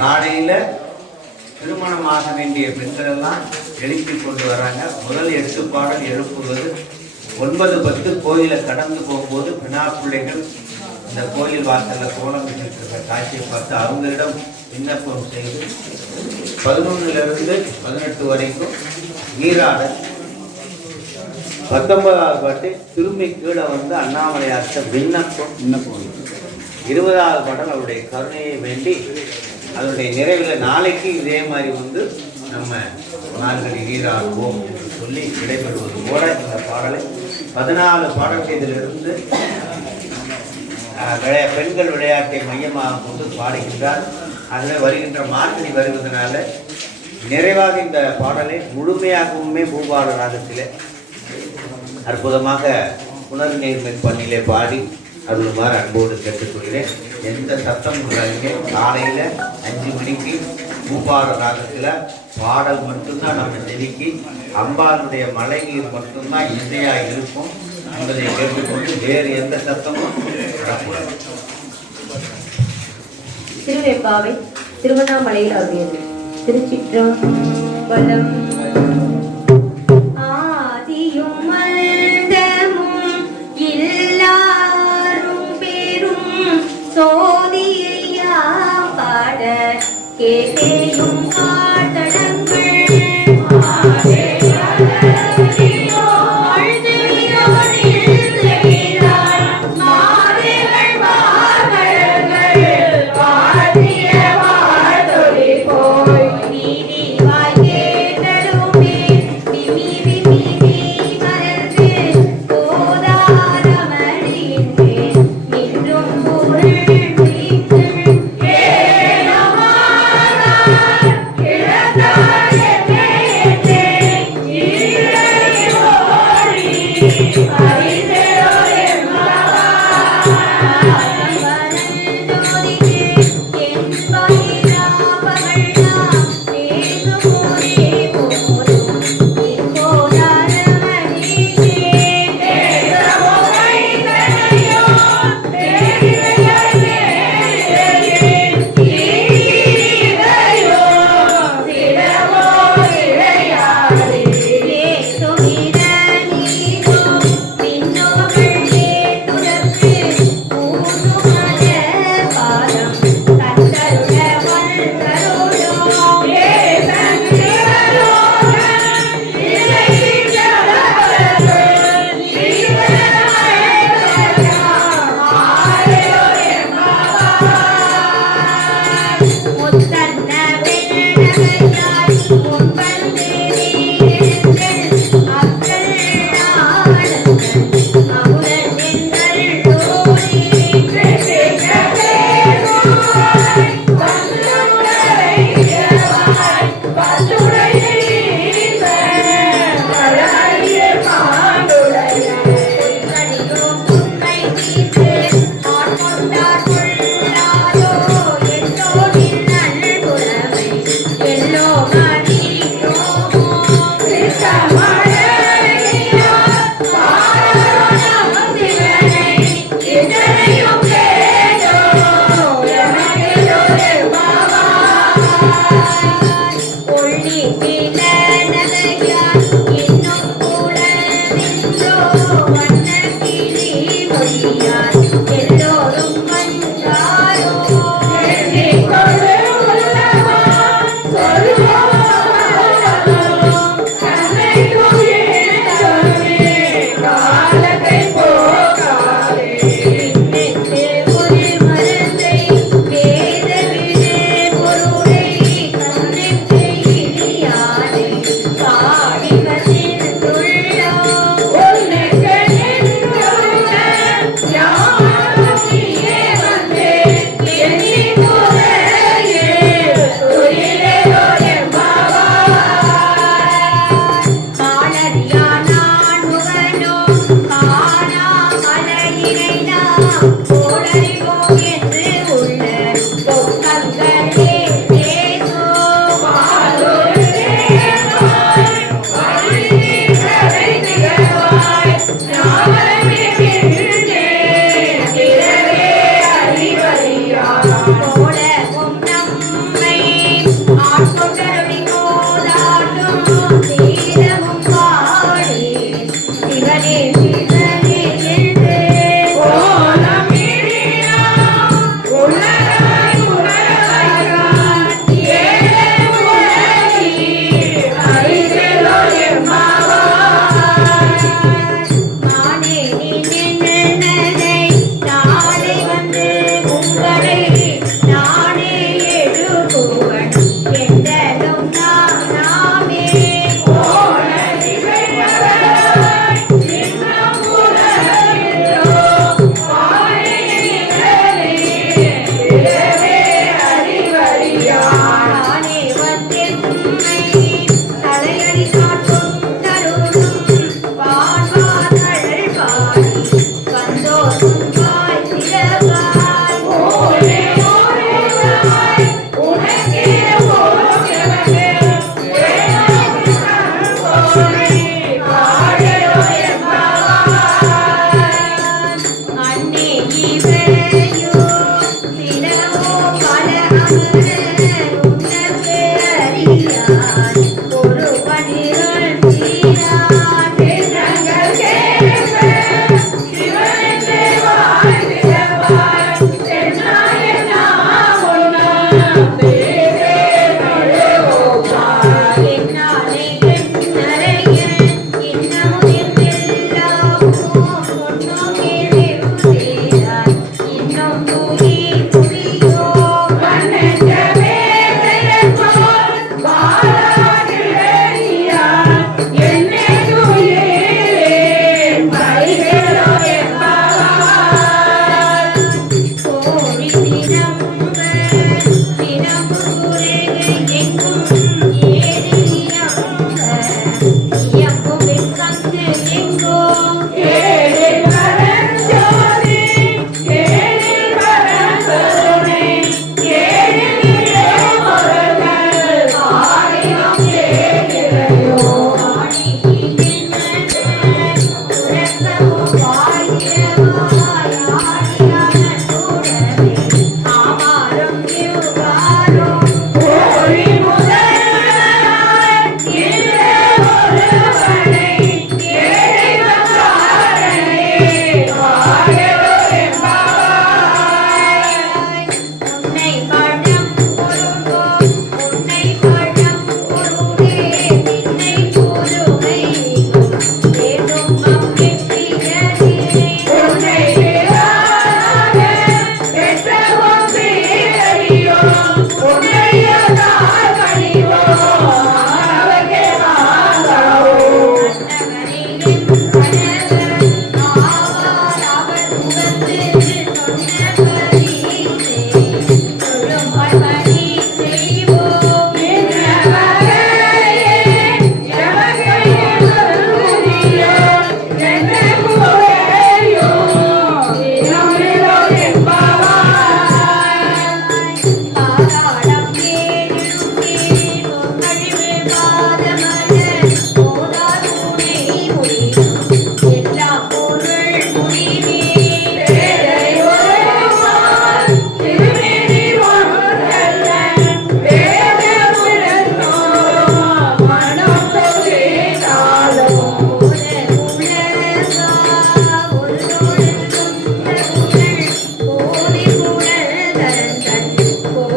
காலையில் திருமணமாக வேண்டிய பெண்கள் எல்லாம் எழுப்பி கொண்டு வராங்க. முதல் 8 பாடல் எழுப்புவது 9:10 கோயிலை கடந்து போகும்போது பினா பிள்ளைகள் இந்த கோயில் வாசலில் கோலம் விட்டுருக்கிற காட்சியை பார்த்து அவங்களிடம் விண்ணப்பம் செய்து 11லிருந்து 18 வரைக்கும் நீராடல். 19வது பாட்டு திரும்பி கீழே வந்து அண்ணாமலையார்த்த விண்ணப்பம் 20வது பாடல் அவருடைய கருணையை வேண்டி அதனுடைய நிறைவில் நாளைக்கு இதே மாதிரி வந்து நம்ம நாள்களை நீராடுவோம் என்று சொல்லி விடைபெறுவது போல இந்த பாடலை 14 பாடல் இதிலிருந்து பெண்கள் விளையாட்டை மையமாக கொண்டு பாடுகின்றார். அதில் வருகின்ற மார்கழி வருவதனால நிறைவாக இந்த பாடலை முழுமையாகவுமே பூபால ராகத்திலே அற்புதமாக புனர்நீர்மை பண்ணிலே பாடி அருளுமாறு அன்போடு கேட்டுக்கொள்கிறேன். எந்த சத்தம் இல்லாதீங்க. காலையில் 5 மணிக்கு பூபால ராகத்தில் பாடல் மட்டும்தான் நம்ம செதுக்கி அம்பாளுடைய மழை நீர் மட்டும்தான் இசையாக இருக்கும் என்பதை கேட்டுக்கொண்டு வேறு எந்த சத்தமும் வரக்கூடாது. திருவேற்பாவை திருவண்ணாமலையில் அருளியது. திருச்சிற்றம்பலம். ஆதியும் மந்தமும் எல்லாரும் பெரும் சோதியா பாட கேட்டேயும் காட்டடங்கள்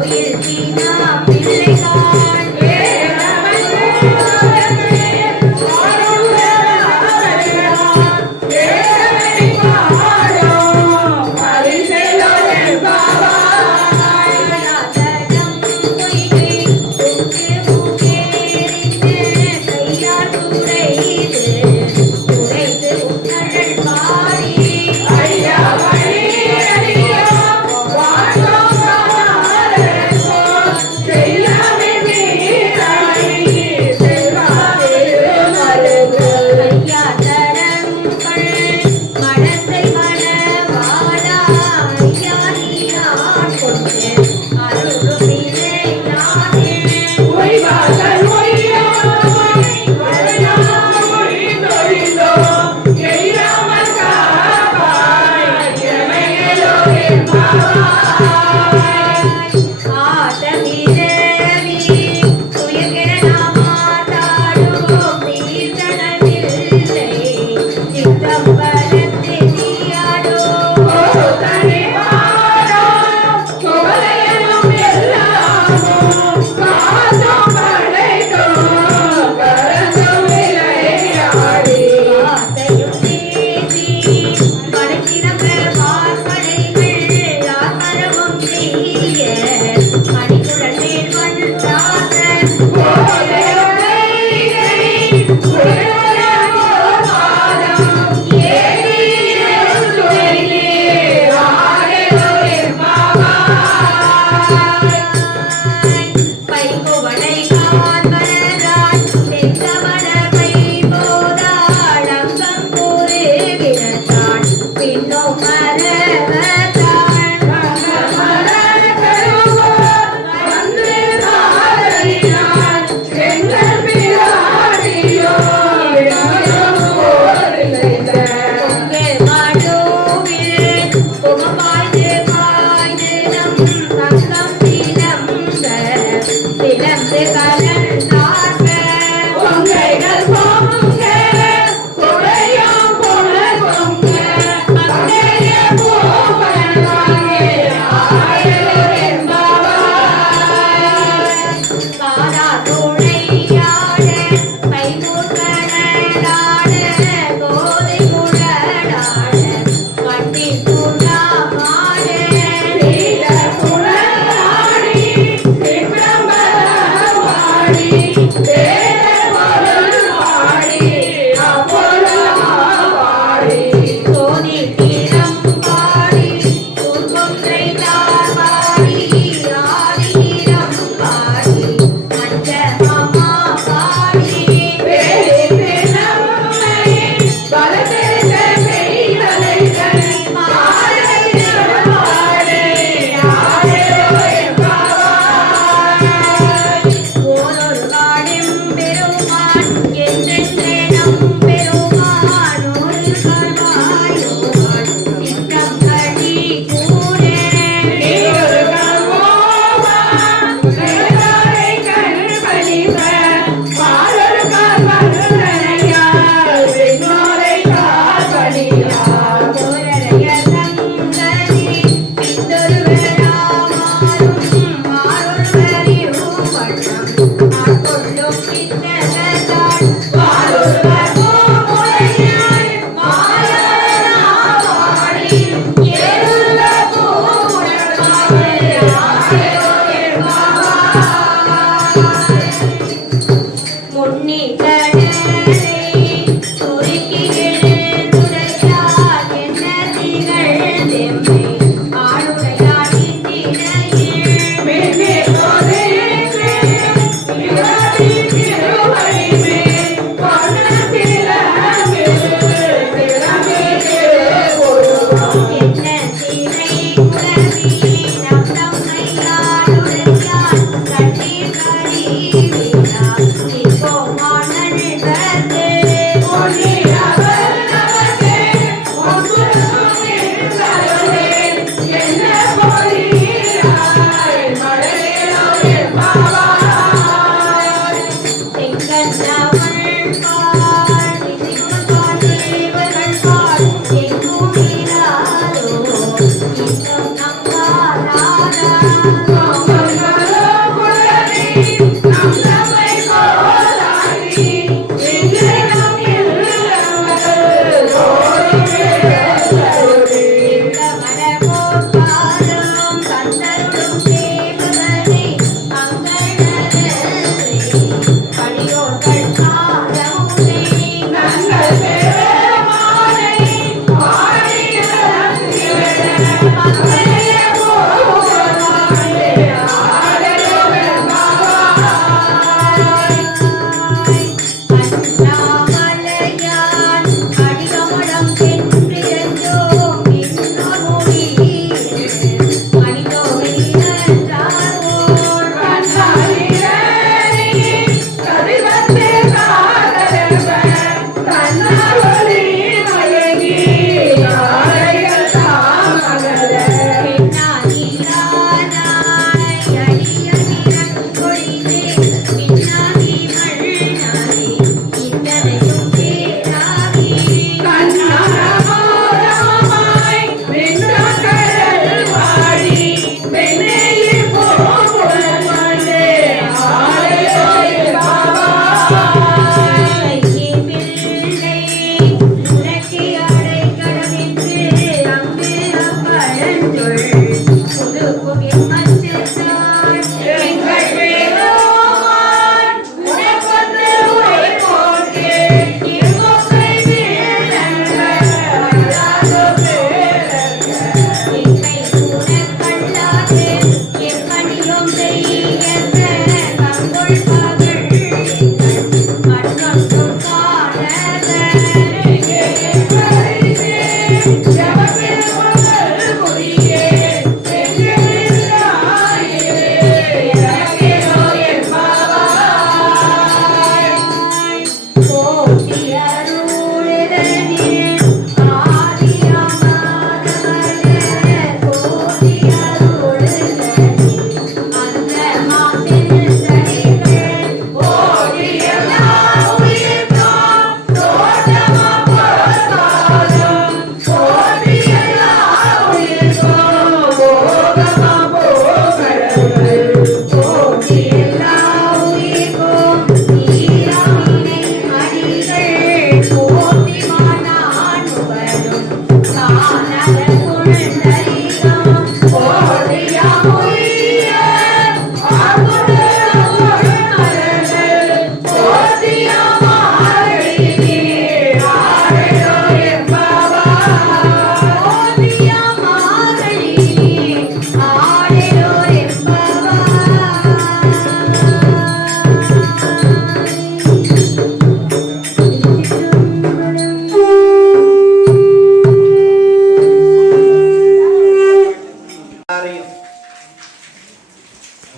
Hey!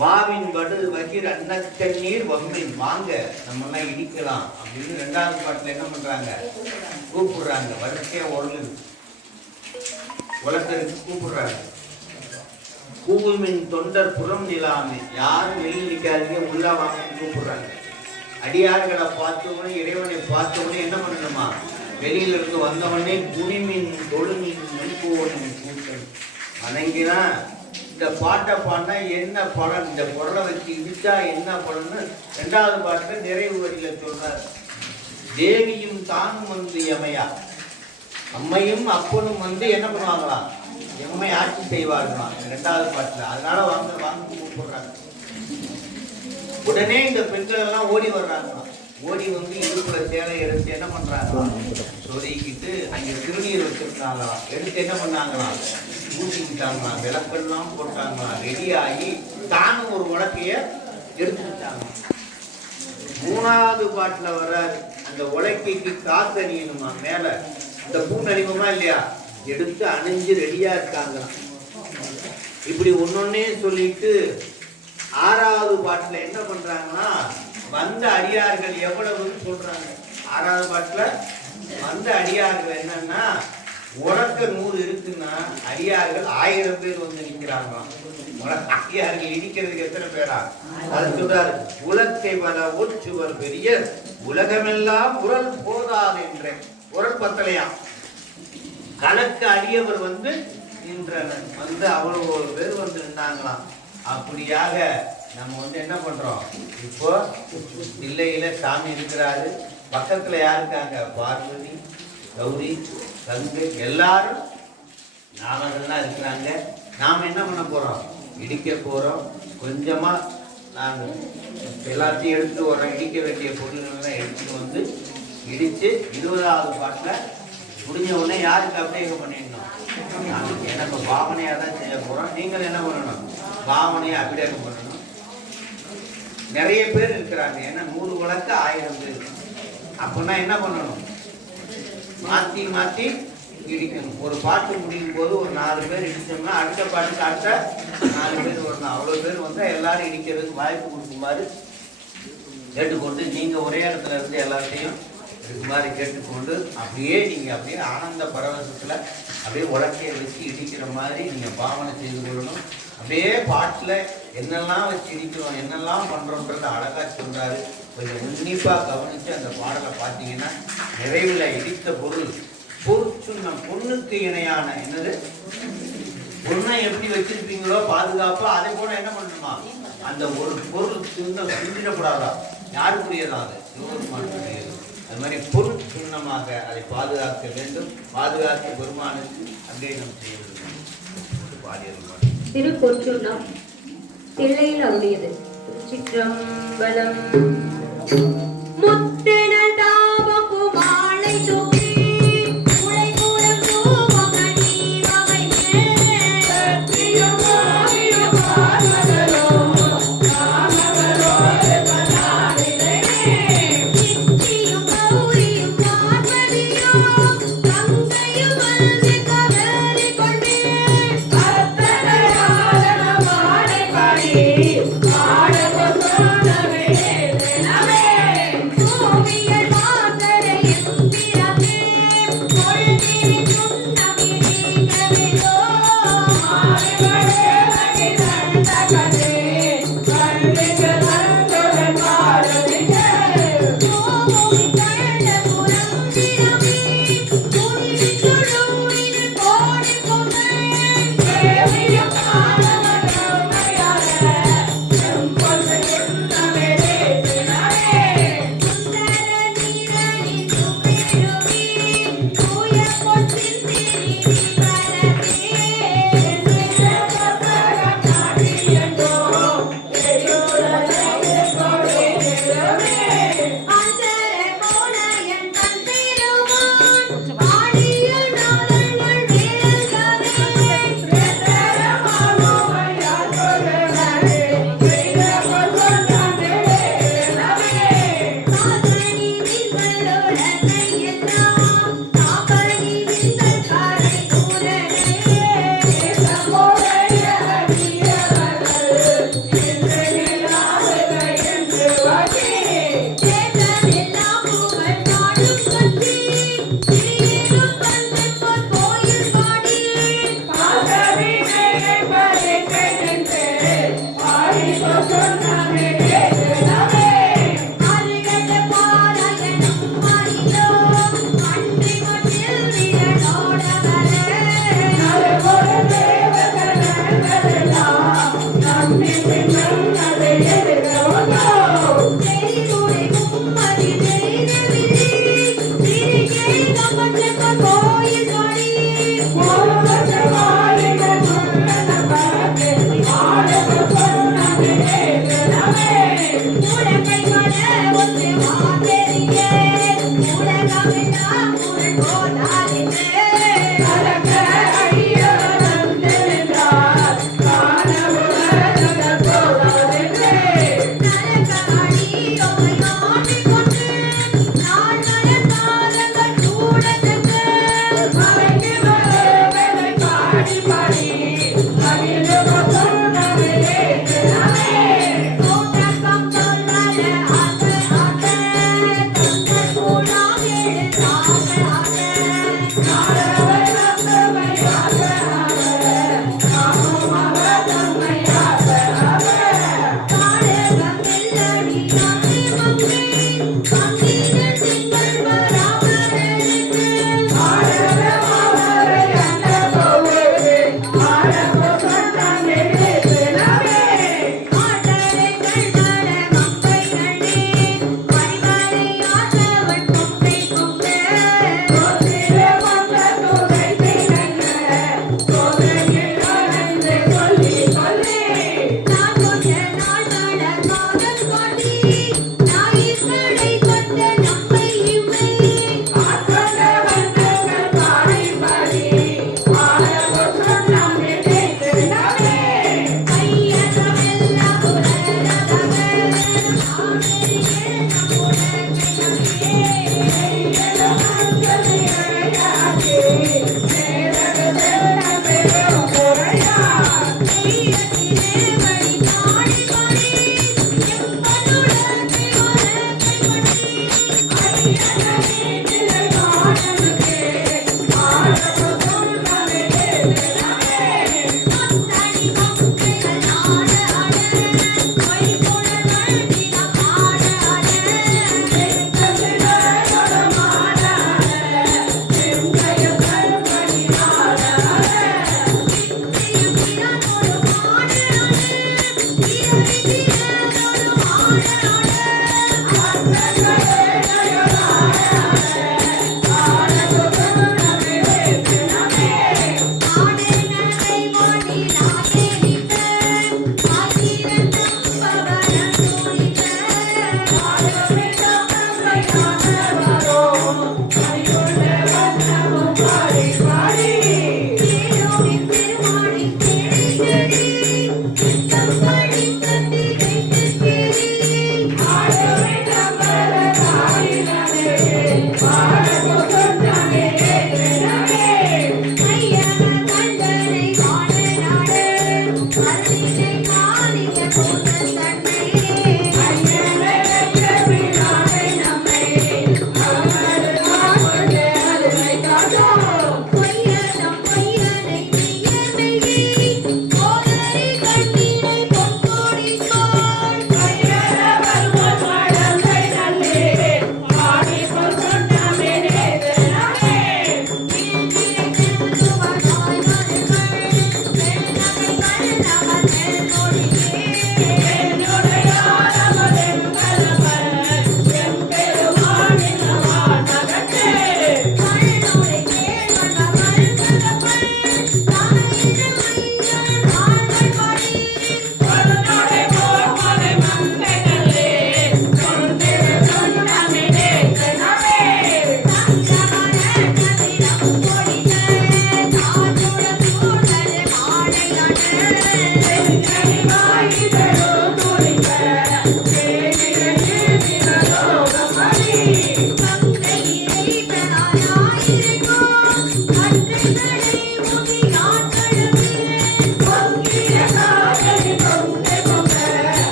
மாவின் வடு வகிர் அன்னத்தண்ணீர் வம்மின் வாங்க நம்ம எல்லாம் இடிக்கலாம் அப்படின்னு 2வது பாட்டுல என்ன பண்றாங்க, கூப்பிடுறாங்க. வரிசையா உலகருக்கு கூப்பிடுறாங்க. கூவுமின் தொண்டர் புறம் நிலாமே, யாரும் வெளியில் நிற்காதீங்க, உள்ள வாங்கன்னு கூப்பிடுறாங்க. அடியார்களை பார்த்தவனே, இறைவனை பார்த்தவனே என்ன பண்ணணுமா, வெளியில இருந்து வந்தவனே குனிமின் தொழுமின் மென்போனின் கூட்டம் வணங்கினா இந்த பாட்டை பாடினா என்ன பலன், இந்த குரலை வச்சு இடிச்சா என்ன பலன்னு 2வது பாட்டுல நிறைவு வரியில சொல்றாரு. தேவியும் தானும் வந்து எமையா, அம்மையும் அப்பனும் வந்து என்ன பண்ணுவாங்களாம், எம்மை ஆட்சி செய்வார்களாம் 2வது பாட்டுல. அதனால வாங்க வாங்க கூப்பிடுறாங்க. உடனே இந்த பெண்கள் எல்லாம் ஓடி வர்றாங்களாம். ஓடி வந்து இடுப்புல சேலை எடுத்து என்ன பண்றாங்களாம், சொருகிக்கிட்டு அங்க திருநீர் வச்சிருக்காங்களாம். எடுத்து என்ன பண்ணாங்களாம், ஊட்டிக்கிட்டாங்களாம், விளக்கெல்லாம் போட்டாங்களாம். ரெடியாகி தானும் ஒரு உலக்கைய எடுத்துக்கிட்டாங்க. 3வது பாட்டுல வர்றாரு, அந்த உலக்கைக்கு காத்து அணியணுமா, மேல இந்த பூ அணிவுமா இல்லையா, எடுத்து அணிஞ்சு ரெடியா இருக்காங்களாம். இப்படி ஒன்னொன்னே சொல்லிட்டு 6வது பாட்டுல என்ன பண்றாங்கன்னா, வந்த அடியார்கள் எவ்வளவுன்னு சொல்றாங்க. 6வது பாட்டுல வந்த அடியார்கள் என்னன்னா, உலக்க 100 இருக்குன்னா அடியார்கள் 1000 பேர் வந்து நிற்கிறாங்களாம். அடியார்கள் இடிக்கிறதுக்கு எத்தனை பேரா, அது சொல்றாரு. உலக்கை வர ஒற்றுவர் பெரிய உலகமெல்லாம் உரல் போதாது என்ற உரல் பத்தலையா, கணக்கு அடியவர் வந்து நின்றனர். வந்து அவ்வளவு பேர் வந்து நின்றாங்களாம். அப்படியாக நம்ம வந்து என்ன பண்றோம், இப்போ தில்லையில சாமி இருக்கிறாரு. பக்கத்துல யாருக்காங்க, பார்வதி, கௌரி, கங்கை எல்லாரும் நாமதான் இருக்கிறாங்க. நாம என்ன பண்ண போறோம், இடிக்க போறோம். கொஞ்சமா நாங்கள் எல்லாத்தையும் எடுத்து வரோம். இடிக்க வேண்டிய பொருள்கள்லாம் எடுத்துட்டு வந்து இடிச்சு 20வது பாட்டுல முடிஞ்ச உடனே யாருக்கு அபிஷேகம் பண்ணிடணும், எனக்கு பாவனையா தான் செய்ய போறோம். நீங்கள் என்ன பண்ணணும், பாவனையை அபிஷேகம் பண்ணணும். நிறைய பேர் இருக்கிறாங்க, ஏன்னா 100 உலக்கு 1000 பேர். அப்படின்னா என்ன பண்ணணும், மாத்தி மாத்தி இடிக்கணும். ஒரு பாட்டு முடியும் போது ஒரு 4 பேர் இடிச்சோம்னா அடுத்த பாட்டுக்கு அடுத்த 4 பேர் வரணும். அவ்வளவு பேர் வந்து எல்லாரும் இடிக்கிறதுக்கு வாய்ப்பு கொடுக்குமாறு கேட்டுக்கொண்டு, நீங்க ஒரே இடத்துல இருந்து எல்லாத்தையும் இதுமாதிரி கேட்டுக்கொண்டு அப்படியே நீங்க அப்படியே ஆனந்த பரவசத்துல அப்படியே உலக்கையை வச்சு இடிக்கிற மாதிரி நீங்க பாவனை செய்து கொள்ளணும். அப்படியே பாட்டுல என்னெல்லாம் வச்சு இடிக்கிறோம், என்னெல்லாம் பண்றோம்ன்றத அழகா சொல்றாரு. கொஞ்சம் உன்னிப்பா கவனிச்சு அந்த பாடலை பார்த்தீங்கன்னா, நிறைவுல இடித்த பொருள் பொருச்சுன்னம், பொண்ணுக்கு இணையான, என்னது பொண்ணை எப்படி வச்சிருப்பீங்களோ பாதுகாப்பா, அதே போல என்ன பண்ணணுமா, அந்த ஒரு பொருள் சிந்திடப்படாதா, யாருக்குரியதா, அது சிவபெருமானுக்குரியது. அது மாதிரி பொருள் சின்னமாக அதை பாதுகாக்க வேண்டும். பாதுகாக்க பெருமானுக்கு அப்படியே நம்ம செய்ய வேண்டும். பாடியது திருப்பொற்றுணம் தில்லையில் அருளியது. திருச்சிற்றம்பலம். முத்தென தாபம் மாலை தூக்கி Oh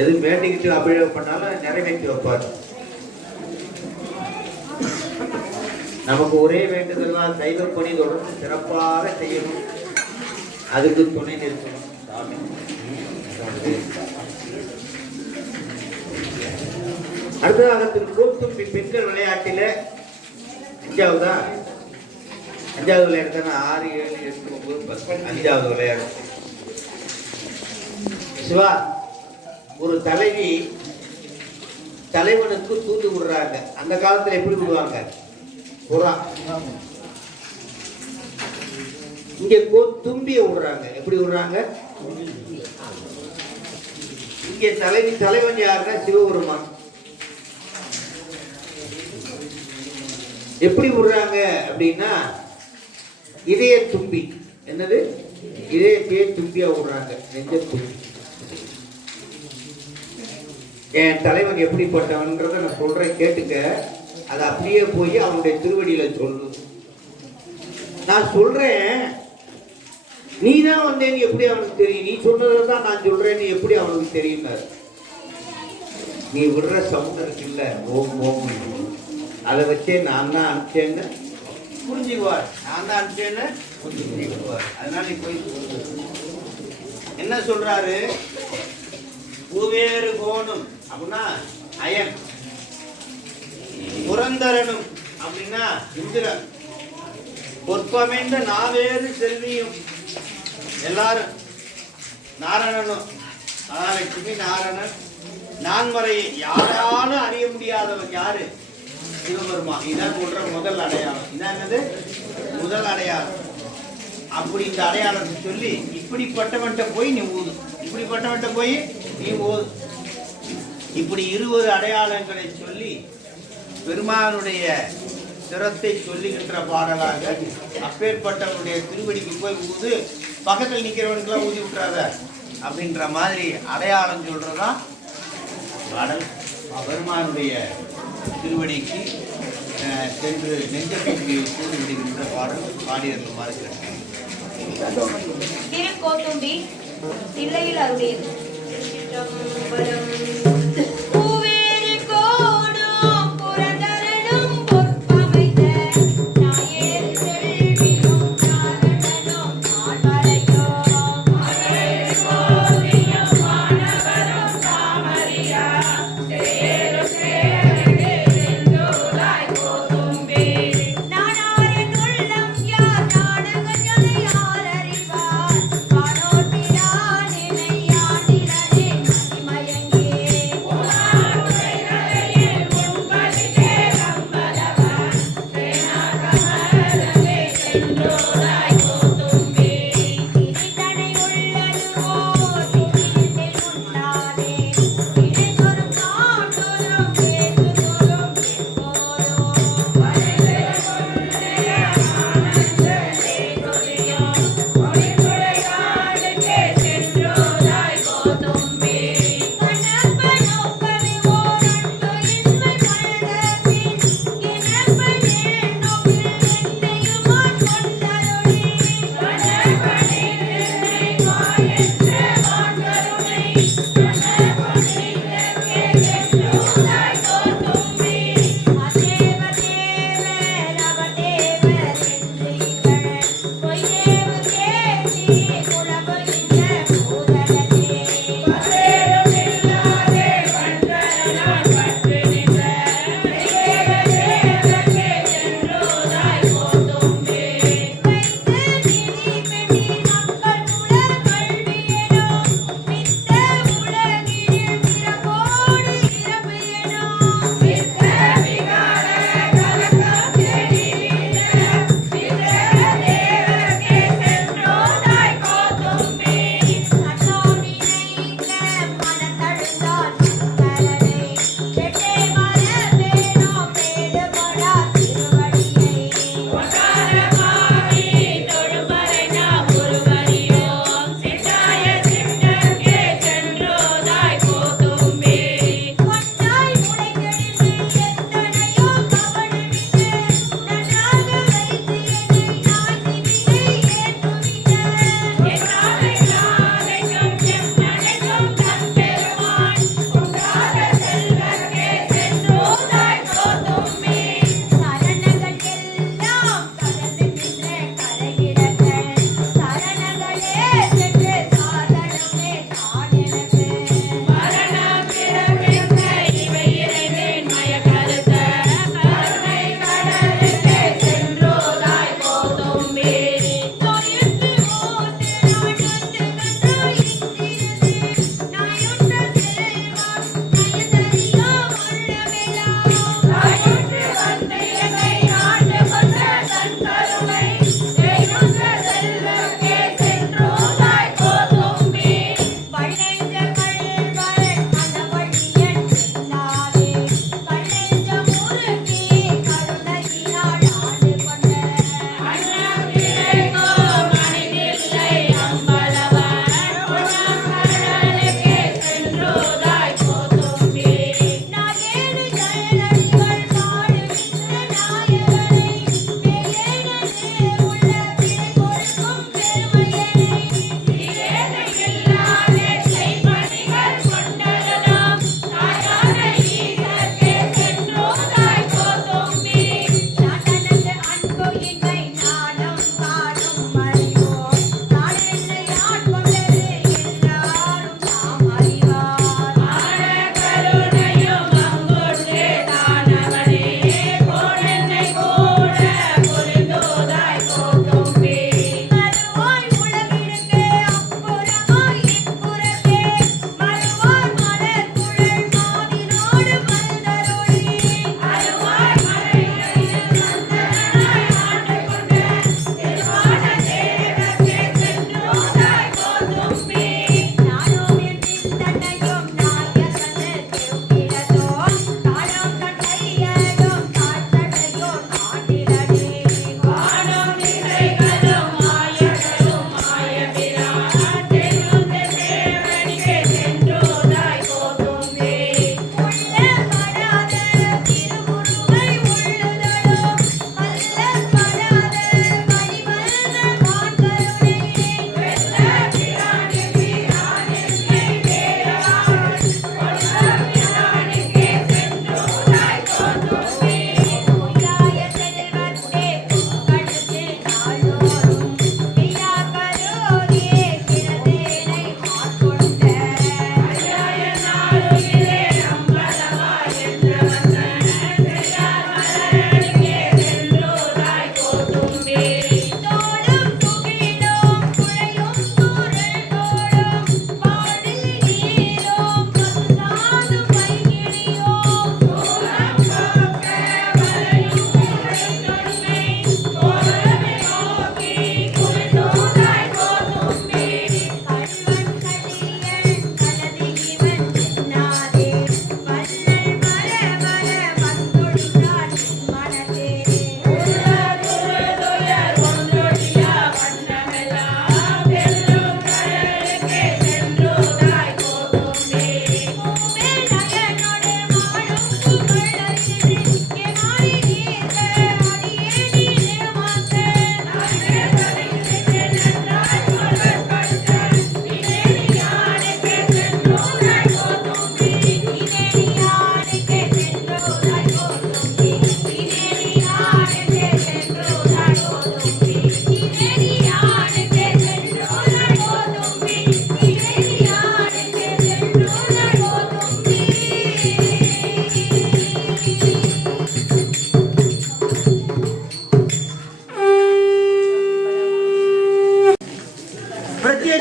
எது வேண்டிக்கிட்டு அபிஷேகம் பண்ணாலும் நிறைவேற்றி வைப்பார். நமக்கு ஒரே வேண்டுதல் சைவ பணி தொடர்ந்து சிறப்பாக செய்யணும், அதுக்கு துணை நிற்கணும் சாமி. அடுத்ததாக கூத்தும்பி பெண்கள் விளையாட்டில அஞ்சாவது விளையாட்டு 6, 7, 8, 9, 10 அஞ்சாவது விளையாட்டு. சிவா, ஒரு தலைவி தலைவனுக்கு தூது விடுறாங்க. அந்த காலத்துல எப்படி விடுவாங்க? புறா. இங்க தும்பிய விடுறாங்க. எப்படி விடுறாங்க? இங்க தலைவன் யாருன்னா சிவபெருமான். எப்படி விடுறாங்க அப்படின்னா இதய தும்பி. என்னது? இதயத்தையே தும்பியா விடுறாங்க. நெஞ்ச தும்பி. என் தலைவன் எப்படிப்பட்டவன்றத நான் சொல்றேன், கேட்டுக்க. அதை அப்படியே போய் அவனுடைய திருவடியில சொல்லு. நான் சொல்றேன், நீ தான் வந்தேன்னு எப்படி அவனுக்கு தெரியும்? நீ சொன்னதான் நான் சொல்றேன்னு எப்படி அவனுக்கு தெரியும்? நீ விடுற சவுண்ட் இருக்குல்ல, ஓம் ஓம், அதை வச்சே நான் தான் அனுப்பிச்சேன்னு புரிஞ்சுக்குவார். நான் தான் அனுப்பிச்சேன்னு புரிஞ்சுக்குவார். அதனால நீ போய் என்ன சொல்றாரு? பூவேறு கோணும் அப்படின்னா அயன், புரந்தரனும் அப்படின்னா இந்திரன், பொற்பமைந்த நாவேறு செல்வியும் எல்லாரும் நாரணனும் மகாலட்சுமி நாரணன் நான்மறையை யாராலும் அறிய முடியாதவர் யாரு? சிவபெருமான். இதான் சொல்ற முதல் அடையாளம். இதான் என்னது? முதல் அடையாளம். அப்படி இந்த அடையாளத்தை சொல்லி இப்படிப்பட்டவன்ட்ட போய் நீ ஊது, இப்படிப்பட்டவன்ட்ட போய் நீ ஊது, இப்படி 20 அடையாளங்களை சொல்லி பெருமானுடைய சிரத்தை சொல்லுகின்ற பாடலாக அப்பேற்பட்டவனுடைய திருவடிக்கு போய் ஊது, பக்கத்தில் நிற்கிறவனுக்கெல்லாம் ஊதி விட்டுறாத அப்படின்ற மாதிரி அடையாளம் சொல்றதுதான் பாடல். பெருமானுடைய திருவடிக்கு சென்று நெஞ்சத்திற்கு கூறி விடுகின்ற பாடல் பாடியர்கள் மாறுகிறது. திருக்கோத்தும்பி தில்லையில் அருளியது.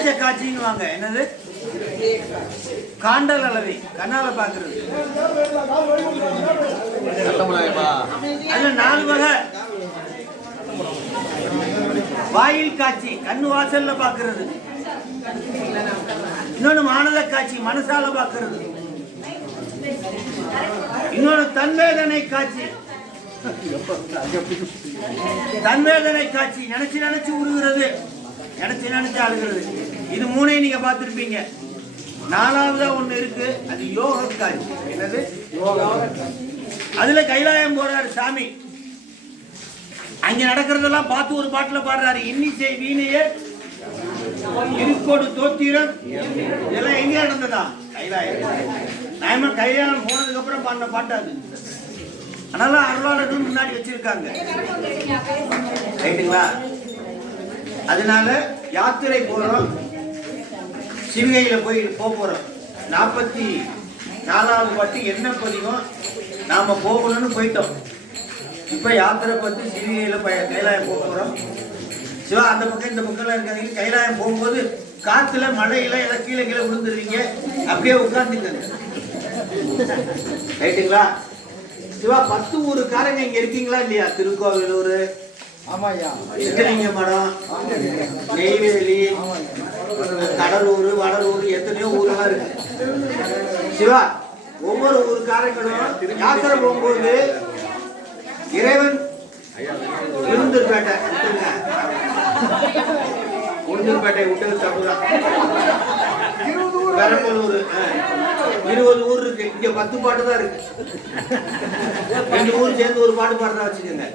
ஏக காட்சின்னு வாங்க. என்னது? காண்டல் அளவை, கண்ணால பாக்குறது. அதுல 4 வகை. வாயில் காட்சி, கண்ணு வாசல்ல பாக்குறது. இன்னொன்னு மானத காட்சி, மனசால பாக்குறது. இன்னொன்னு தன்வேதனை காட்சி. தன்வேதனை காட்சி, நினைச்சு நினைச்சு உருகிறது, நினைச்சு நினைச்சு அழுகிறது. இது 3ஐயும் நீங்க பார்த்திருப்பீங்க. 4வதா ஒண்ணு இருக்கு, அது யோக காட்சி. என்னது? அதுல கைலாயம் போறாரு சாமி. அங்க நடக்கிறதெல்லாம் பார்த்து ஒரு பாட்டுல பாடுறாரு. இன்னிசை வீணையே இருக்கோடு தோத்திரம். இதெல்லாம் எங்க நடந்ததா? கைலாயம். நாம கைலாயம் போனதுக்கு அப்புறம் பாடின பாட்டு அது. அதனால அருளாளர்கள் முன்னாடி வச்சிருக்காங்க. ரைட்டுங்களா? அதனால யாத்திரை போறோம், சிவகையில போய் போறோம். 44வது பாட்டு என்ன பதிகம், நாம போகணும்னு போயிட்டோம். இப்ப யாத்திரை பார்த்து சிவகையில கைலாயம் போறோம். சிவா அந்த பக்கம் இந்த பக்கம் இருக்காங்க. கைலாயம் போகும்போது காத்துல மழையில எல்லாம் கீழே கீழே விழுந்துருவீங்க, அப்படியே உட்கார்ந்துக்கங்க. ரைட்டுங்களா? சிவா 10 ஊருக்காரங்க இங்க இருக்கீங்களா இல்லையா? திருக்கோவிலூர், சித்தலிங்க மடம், நெய்வேலி, கடலூர், வடலூர், எத்தனையோ ஊரெல்லாம் இருக்கு. சிவா ஒவ்வொரு ஊருக்காரங்களும் யாத்திரை போகும்போது இறைவன் இருந்துருப்பேட்டை விட்டுருங்க. உளுந்தூர்பேட்டை விட்டது தப்புதான். பெரம்பலூர் 20 ஊர் இருக்கு. இங்க 10 பாட்டு தான் இருக்கு. 2 ஊர் சேர்ந்து ஒரு பாட்டு பாடுறா வச்சுக்கோங்க.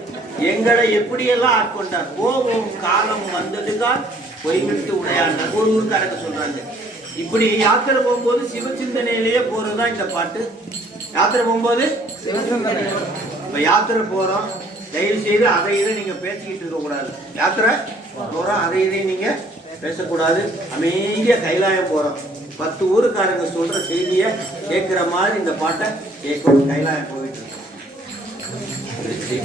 எங்களை எப்படியெல்லாம் ஆட்கொண்டார், போவோம் காலம் வந்ததுதான் பொய்விட்டு உடையாண்ட ஒரு ஊருக்காரங்க சொல்றாங்க. இப்படி யாத்திரை போகும்போது சிவசிந்தனையிலேயே போறதுதான் இந்த பாட்டு. யாத்திரை போகும்போது சிவசிந்தனை. இப்ப யாத்திரை போறோம், தயவு செய்து அதை இதை நீங்க பேசிக்கிட்டு இருக்க கூடாது. யாத்திரை போறோம், அதை இதை நீங்க பேசக்கூடாது. அமைதியா கைலாயம் போறோம். 10 ஊருக்காரங்க சொல்ற செய்தியை கேட்கிற மாதிரி இந்த பாட்டை கேட்கணும். கைலாயம் போயிட்டு இருக்கோம். Hey,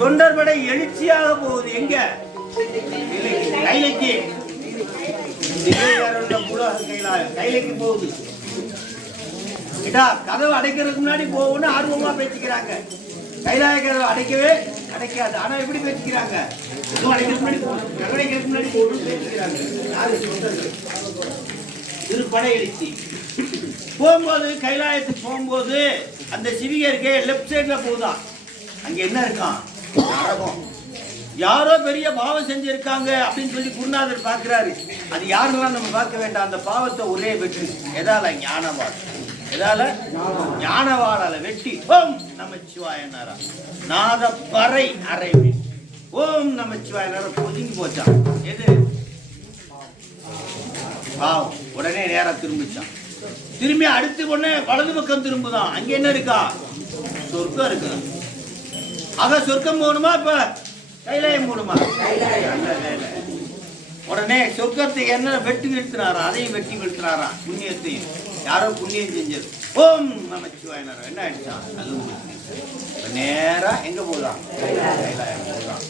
தொண்டர்படை எழுச்சியாக போகுது. எங்க கைலைக்கு கைலைக்கு போகுது. கதவு அடைக்கிறதுக்கு முன்னாடி போகணும்னு ஆர்வமா பேசிக்கிறாங்க. கைலாய கதவு அடைக்காது. ஆனா எப்படி பேசிக்கிறாங்க? அடைக்கிறதுக்கு முன்னாடி போகணும்னு பேசிக்கிறாங்க. திருப்படை எழுச்சி போகும்போது, கைலாயத்துக்கு போகும்போது அந்த சிவிகை இருக்கே லெப்ட் சைட்ல போகுதான். அங்க என்ன இருக்கான்? நரகம். யாரோ பெரிய பாவம் செஞ்சிருக்காங்க அப்படின்னு சொல்லி குருநாதர் பார்க்கிறாரு. அது யாரெல்லாம் நம்ம பார்க்க வேண்டாம். அந்த பாவத்தை ஒரே வெற்றி. எதால? ஞானவாள். எதால? ஞானவாளால வெட்டி ஓம் நமச்சிவாய நாரா நாத பறை அறைவி ஓம் நமச்சிவாய நாரா பொதுங்கி போச்சான். எது? பாவம். உடனே நேரம் திரும்பிச்சான். திரும்பி அடுத்து உடனே வலது பக்கம் திரும்புதான். அங்க என்ன இருக்கா? சொர்க்கம் இருக்கு. ஆக சொர்க்கம் போகணுமா? இப்ப கைலாயம் போகணுமா? உடனே சொர்க்கத்தை என்ன வெட்டி வீழ்த்தினாரா? அதையும் வெட்டி வீழ்த்தினாரா? புண்ணியத்தையும். யாரோ புண்ணியம் செஞ்சது. ஓம் நமச்சிவாயனாரா என்ன ஆயிடுச்சான்? அது நேரா எங்க போகலாம்? கைலாயம் போகலாம்.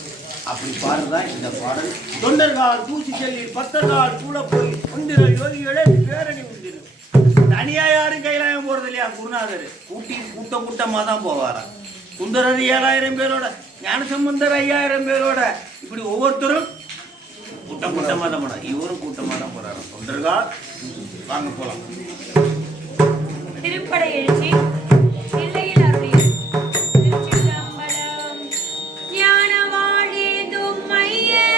அப்படி பாருதான் இந்த பாடல். தொண்டர்கள் தூசி செல்லி பத்தர்கள் கூட போய் உண்டிரல் யோகிகளே பேரணி உண்டிரு. தனியா யாரும் கைலாயம் போறது இல்லையா? குருநாதர் கூட்டமா தான் போவாரா. சுந்தரர் 7000 பேரோட, ஞானசம்பந்தர் 5000 பேரோட, இப்படி ஒவ்வொருத்தரும் கூட்டமா தான் போறாரு. இவரும் கூட்டமா தான் போறாரு. தொண்டர்கள் வாங்க போலாம். திருப்படை எழுச்சி எல்லையில் அருளிய திருச்சிற்றம்பலம். ஞானவாழேந்தும் மையே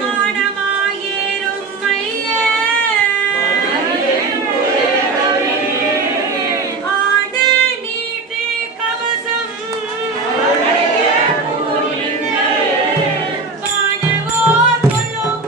மானமாயேறும் மையே ஆடு நீட்டி கவசம் வானவோர் கொல்லும்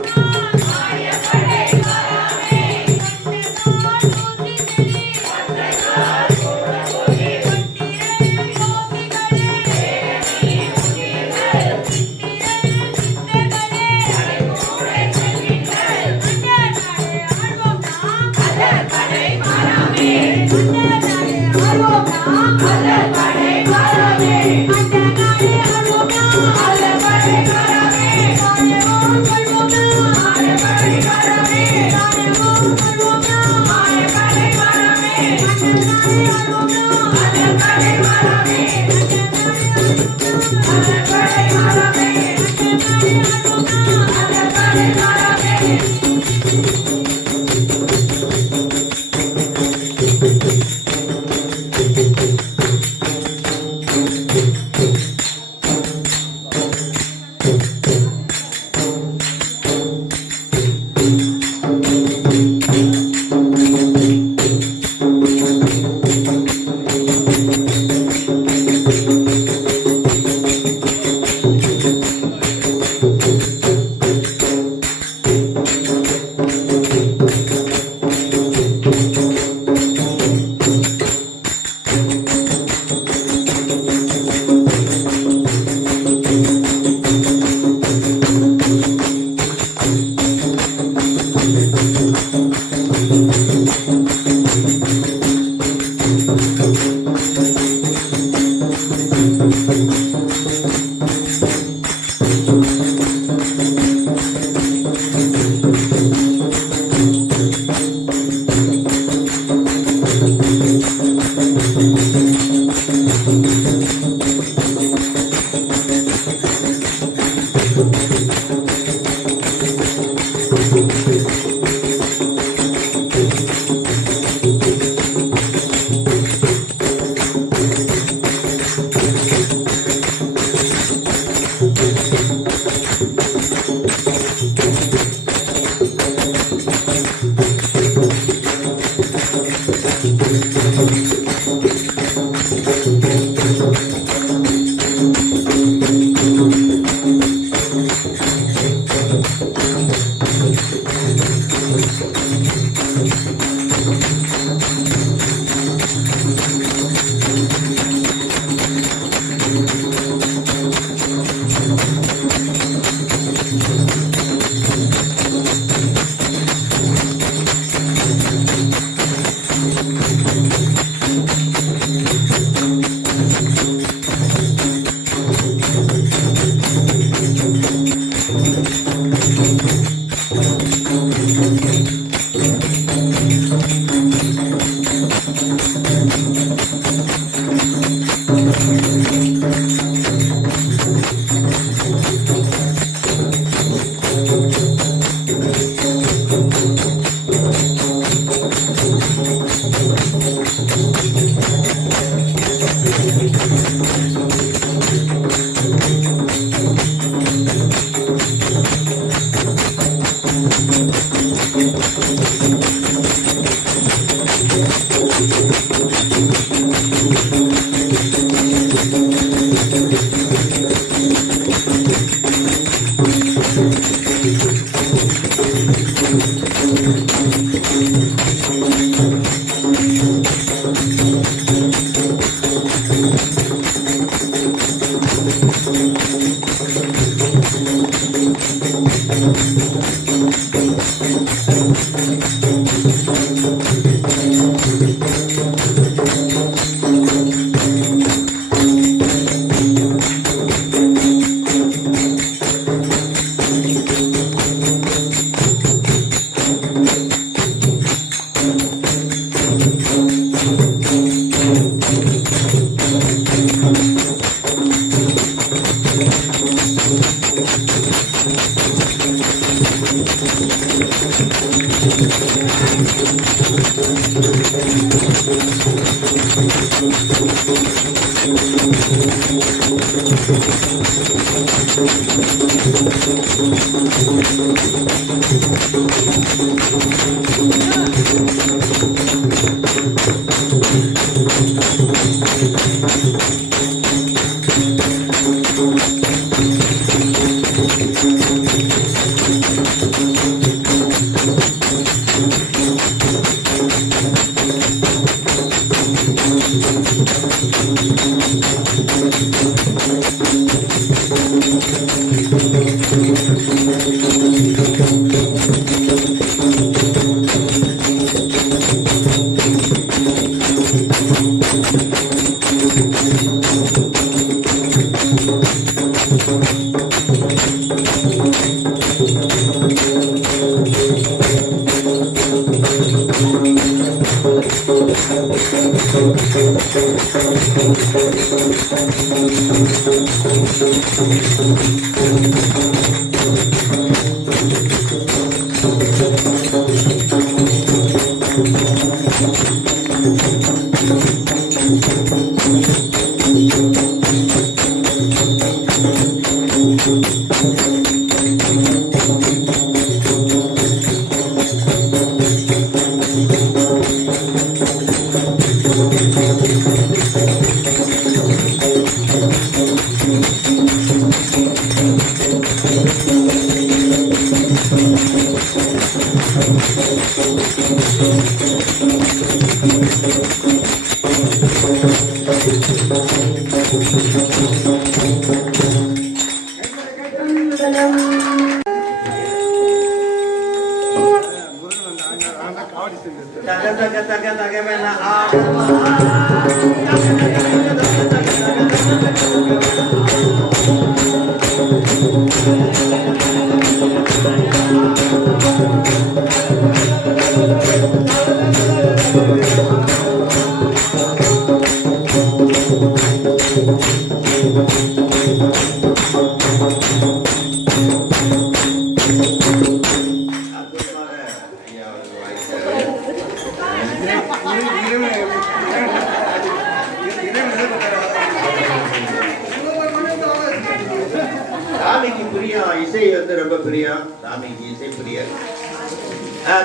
வந்து ரொம்ப பிரியம், சாமிக்கு இசை பிரியர்.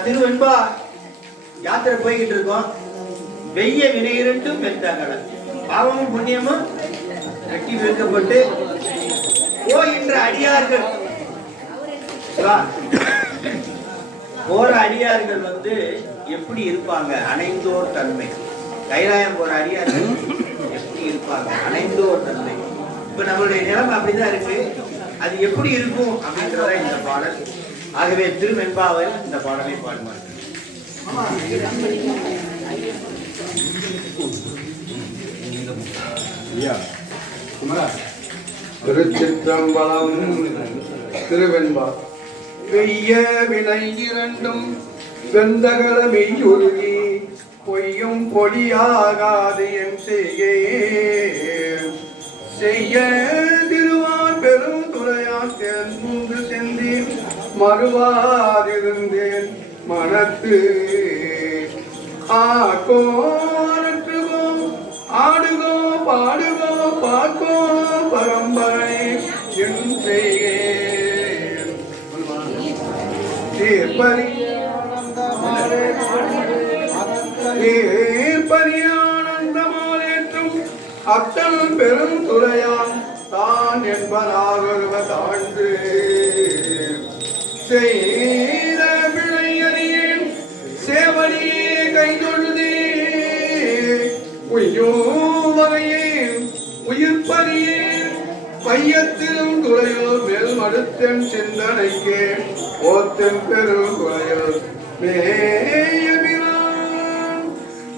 திருவெண்பா யாத்திரை போய்கிட்டு இருக்கோம். வெய்ய வினை இரண்டும் வெந்தாங்கல, பாவமும் புண்ணியமும் வெட்டி வைக்கப்பட்டு போகின்ற அடியார்கள், போற அடியார்கள் வந்து எப்படி இருப்பாங்க? அணைந்தோர் தன்மை. கைலாயம் போற அடியார்கள் எப்படி இருப்பாங்க? அணைந்தோர் தன்மை. இப்ப நம்மளுடைய நிலைமை அப்படிதான் இருக்கு. அது எப்படி இருக்கும் அப்படின்றத இந்த பாடல். ஆகவே திருவெண்பாவில் இந்த பாடலை பாடுவார். திருச்சிற்றம்பலம். திருவெண்பா. வெய்ய வினை இரண்டும் வெந்தகல மெய்யுருகி பொய்யும் பொடியாகாது என் செய்ய திருவான் பெரும் துறையான் தேர்ந்து சென்றி மறுவாதிருந்தேன் மனத்து ஆக்கோரற்றுகோ ஆடுகோ பாடுகோ பார்க்கோ பரம்பரை என் செய்கேன் தீர்ப்பரியானந்தமாலேற்றும் அத்தல் பெரும் துறையான் தான் என்பதாக தாழ்ந்து செய்த பிழையறியேன் சேவடியே கைதொழுதே உய்யோ வகையே உயிர்ப்பறியேன் மையத்திலும் துறையோர் மேல் மடுத்தன் சிந்தனைக்கே ஓத்தன் பெரும் துறையோர் மேயபிரான்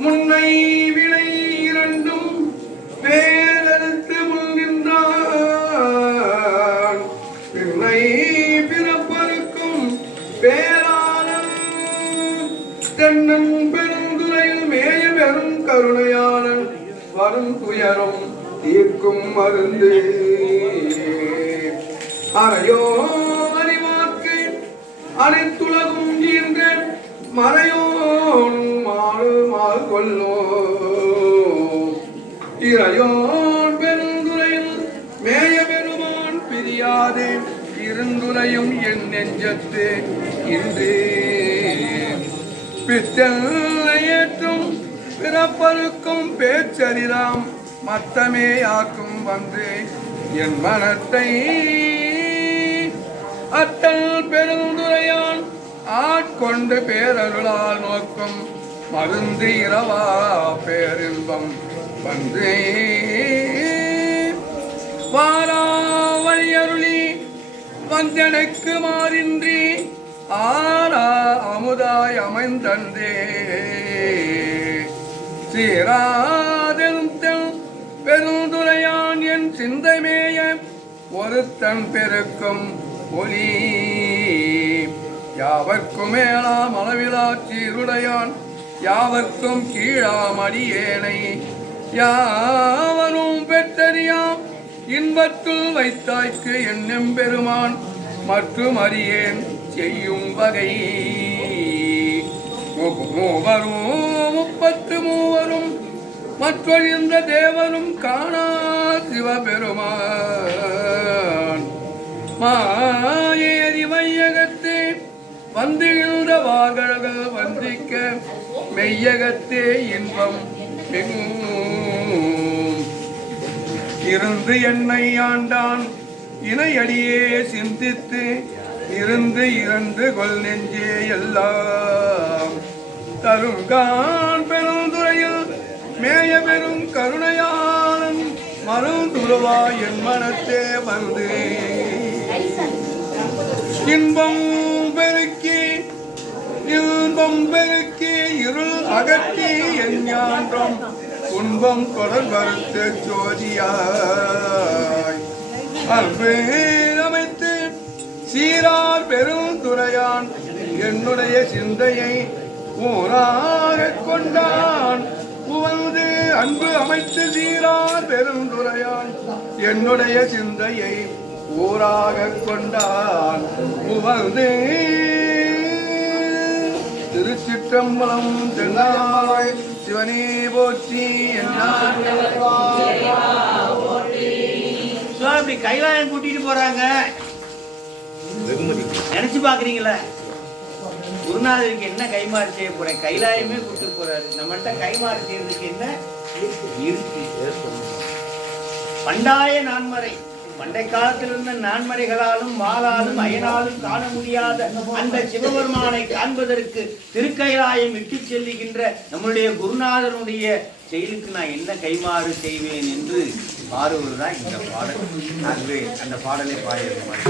முன்னை வினை இரண்டும் வேலெடுத்து முன்கின்றான் பின்னை பிறப்பருக்கும் பேராளன் தென்னன் பெருந்துறையில் மேய பெரும் கருணையாளன் வரும் துயரும் தீர்க்கும் மருந்து அறையோ அறிவார்க்கு அனைத்துலகும் ஈன்ற மறையோன் மாறு கொல்லோ இறையோன் பெருந்துறையில் மேய பெருமான் பிரியாதே இருந்துரையும் என் நெஞ்சத்து இன்று பித்தேற்றும் பிறப்பருக்கும் பேச்சரிதாம் மத்தமே ஆக்கும் வந்து என் மனத்தை அத்தல் பெருந்துரையான் ஆட்கொண்டு பேரருளால் நோக்கும் மருந்து இரவா பேரின்பம் வந்து வாரா வழியருளி வந்தனுக்கு மாறின்றி ஆரா அமுதாய் அமைந்தந்தே சீராதெரும் பெருந்துரையான் என் சிந்தைமேய ஒருத்தன் பெருக்கும் ஒலி யாவர்க்கும் மேலாம் அளவிலா சீருடையான் யாவர்க்கும் கீழாம் அடியேனை யாவரும் பெற்றறியாம் இன்பத்துள் வைத்தாய்க்கு என்னும் பெருமான் மற்றும் அறியேன் செய்யும் வகை மூவரும் 33 மற்றொழிந்த தேவரும் காணா சிவபெருமான் மாயேறி மையகத்தே வந்திழுந்த வாகழகள் வந்திக்க மெய்யகத்தே இன்பம் இருந்து என்னை ஆண்டான் இணையடியே சிந்தித்து இருந்து இறந்து கொள் நெஞ்சே எல்லாம் தருங்கான் பெருந்துறையில் மேய பெரும் கருணையாளன் மருந்துருவா என் மனத்தே வந்து இன்பம் பெருக்கி இருள் அகற்றி என் ஞான்றம் துன்பம் தொடர் வருத்த ஜோதியாய் அன்பே அமைத்து சீரார் பெருந்துரையான் என்னுடைய சிந்தையை ஊராக கொண்டான் புவந்து அன்பு அமைத்து சீரார் பெருந்துரையான் என்னுடைய சிந்தையை ஊராக கொண்டான் புவந்து திருச்சிற்றம்பலம் தென்னாய் சிவனே போற்றி இப்படி கைலாயம் கூட்டிட்டு போறாங்க. நினைச்சு பாக்குறீங்களா? குருநாதருக்கு என்ன கைமாறு செய்ய போறேன்? கைலாயமே கூட்டு போறாரு. நம்மள்ட்ட கைமாறு செய்யறதுக்கு என்ன இருக்கு? பண்டாய நான்மறை, பண்டை காலத்தில் இருந்த நான்மறைகளாலும் மாலாலும் அயனாலும் காண முடியாத அந்த சிவபெருமானை காண்பதற்கு திருக்கைலாயம் விட்டு செல்லுகின்ற நம்முடைய குருநாதனுடைய செயலுக்கு நான் என்ன கைமாறு செய்வேன் என்று பாடுவதுதான் இந்த பாடல். ஆகவே அந்த பாடலை பாடியிருக்க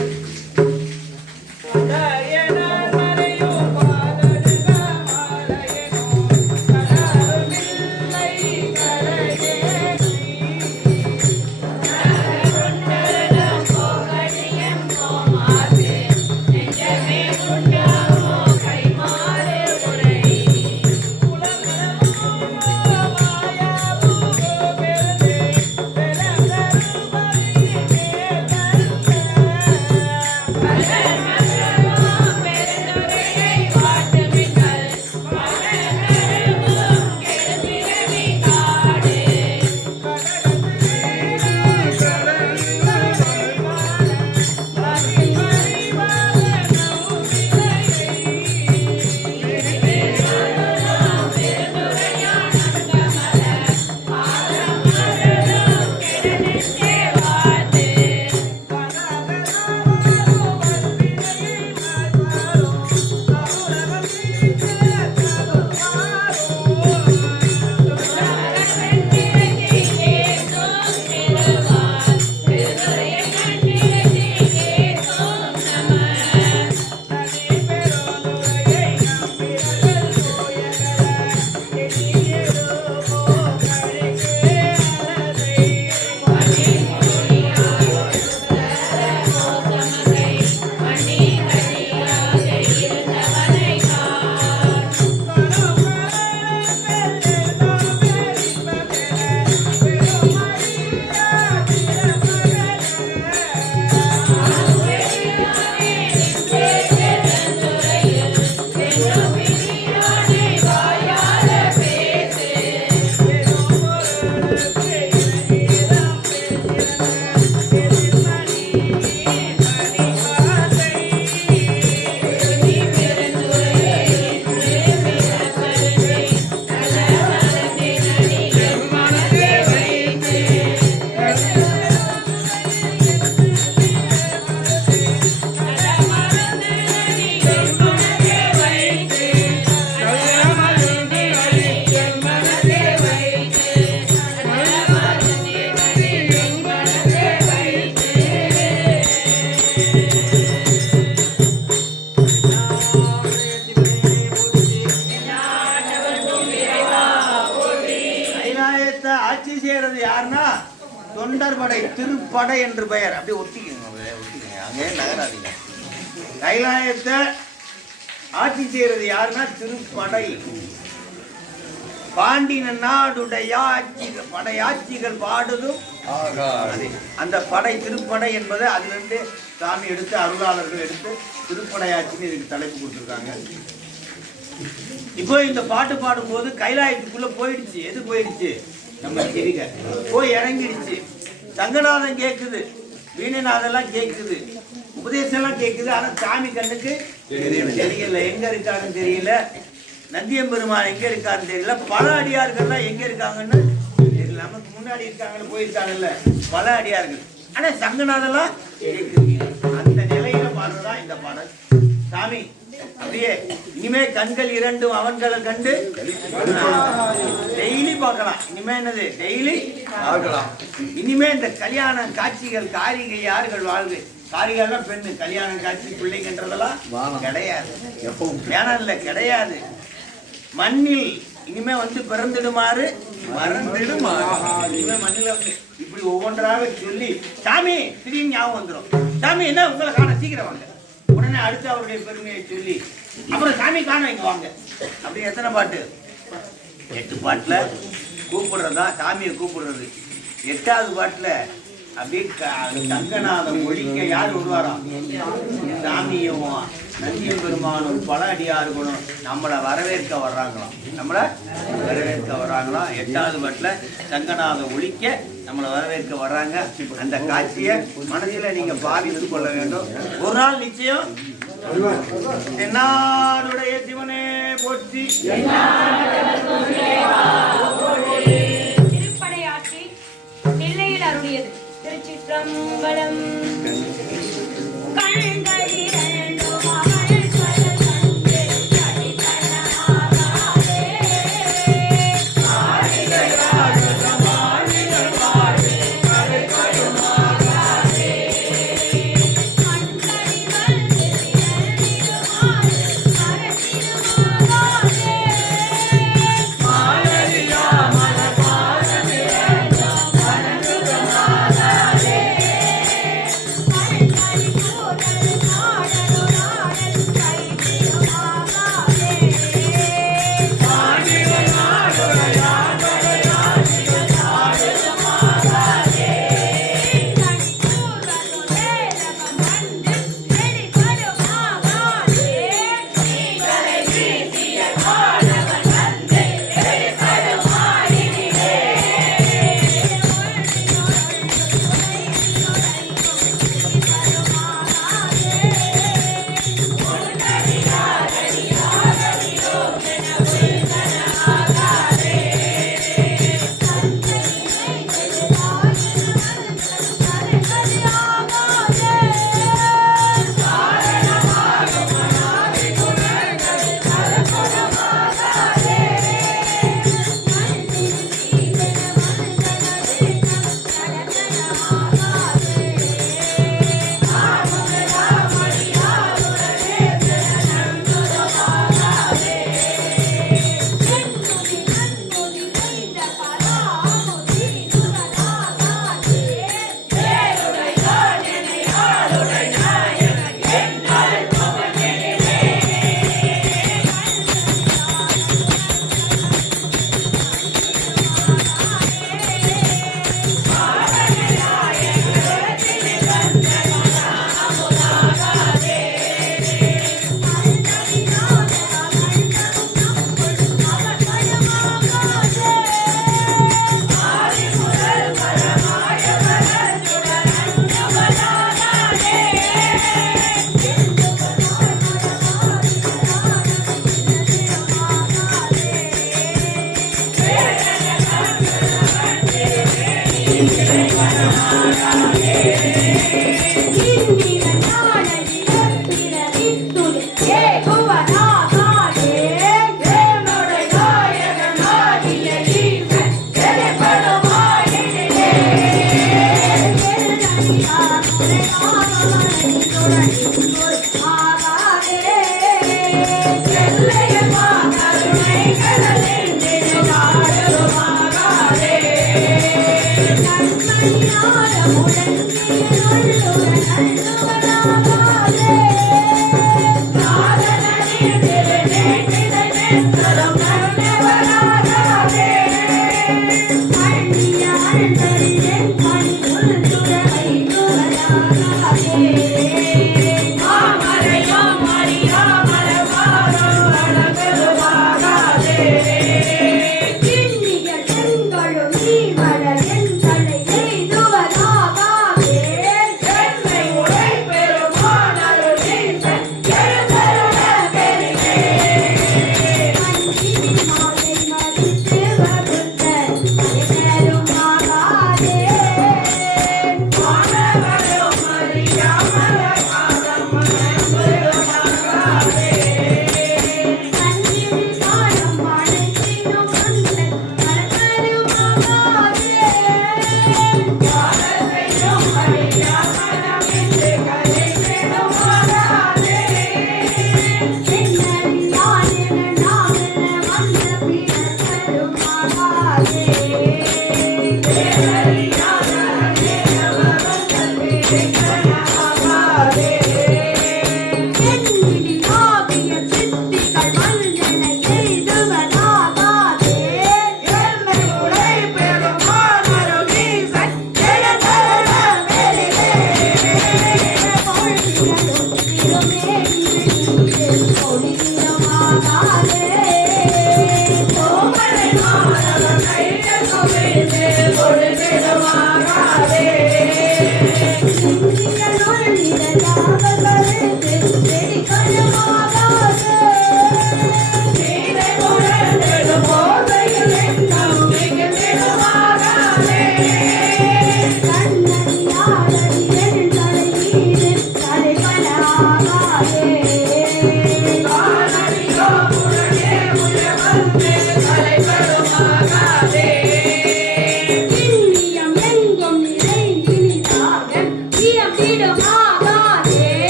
ஆட்சி செய்யறது யாருன்னா தொண்டர்படை, திருப்படை என்று பெயர். அப்படியே ஒட்டிக்கங்க, அங்கே நகராதீங்க. கைலாயத்தை ஆட்சி செய்யறது யாருன்னா திருப்படை. பாண்டின நாடுடைய படையாட்சிகள் பாடுதும் அந்த படை திருப்படை என்பது அதிலிருந்து சாமி எடுத்து அருளாளர்கள் எடுத்து திருப்படையாட்சின்னு இதுக்கு தலைப்பு கொடுத்துருக்காங்க. இப்போ இந்த பாட்டு பாடும்போது கைலாயத்துக்குள்ள போயிடுச்சு. எது போயிடுச்சு? நம்ம செவிக போய் இறங்கிடுச்சு. சங்கநாதம் கேட்குது, வீணநாதெல்லாம் கேட்குது, உபதேசம் எல்லாம் கேட்குது. ஆனா சாமி கண்ணுக்கு தெரியல, எங்க இருக்காருன்னு தெரியல. நந்தியம்பெருமான் எங்க இருக்காருன்னு தெரியல. பல அடியார்கள்லாம் எங்க இருக்காங்கன்னு தெரியல. நமக்கு முன்னாடி இருக்காங்கன்னு போயிருக்காங்கல்ல பல அடியார்கள். ஆனா சங்கநாதெல்லாம் கேட்குது. அந்த நிலையில பாடுறதா இந்த பாடல். சாமி அப்படியே இனிமே கண்கள் இரண்டும் அவன்களை கண்டு டெய்லி பார்க்கலாம். இனிமே என்னது? டெய்லி பார்க்கலாம். இனிமே இந்த கல்யாண காட்சிகள், காரிகை யார்கள் வாழ்வு, காரிகள்லாம் பெண்ணு, கல்யாண காட்சி பிள்ளைங்கன்றதெல்லாம் கிடையாது. வேணாம் இல்ல, கிடையாது. மண்ணில் இனிமே வந்து பிறந்திடுமாறு மறந்துடுமாறு. இனிமே மண்ணில் வந்து இப்படி ஒவ்வொன்றாக சொல்லி சாமி திடீர்னு ஞாபகம் வந்துடும். சாமி என்ன உங்களை காண, சீக்கிரம் வாங்க. உடனே அடுத்து அவருடைய பெருமையை சொல்லி அப்புறம் சாமி காண இங்க வாங்க. அப்படி எத்தனை பாட்டு? 8 பாட்டுல கூப்பிடுறதா சாமியை கூப்பிடுறது. 8வது பாட்டுல அப்படியே தங்கநாதம் ஒழிக்க யார் விடுவாராம்? சாமியும் நந்தியம் பெருமானும் பல அடியார்களும் நம்மளை வரவேற்க வர்றாங்களாம். நம்மளை வரவேற்க வர்றாங்களாம். 8வது பாட்டில் தங்கநாதம் ஒழிக்க நம்மளை வரவேற்க வர்றாங்க. அந்த காட்சியை மனதில் நீங்க பாவித்து கொள்ள வேண்டும். ஒரு நாள் நிச்சயம் என்னாருடைய சிவனே போற்றி. திருப்படையாற்றி நெல்லையில் அருளியது. திருச்சிற்றம்பலம்.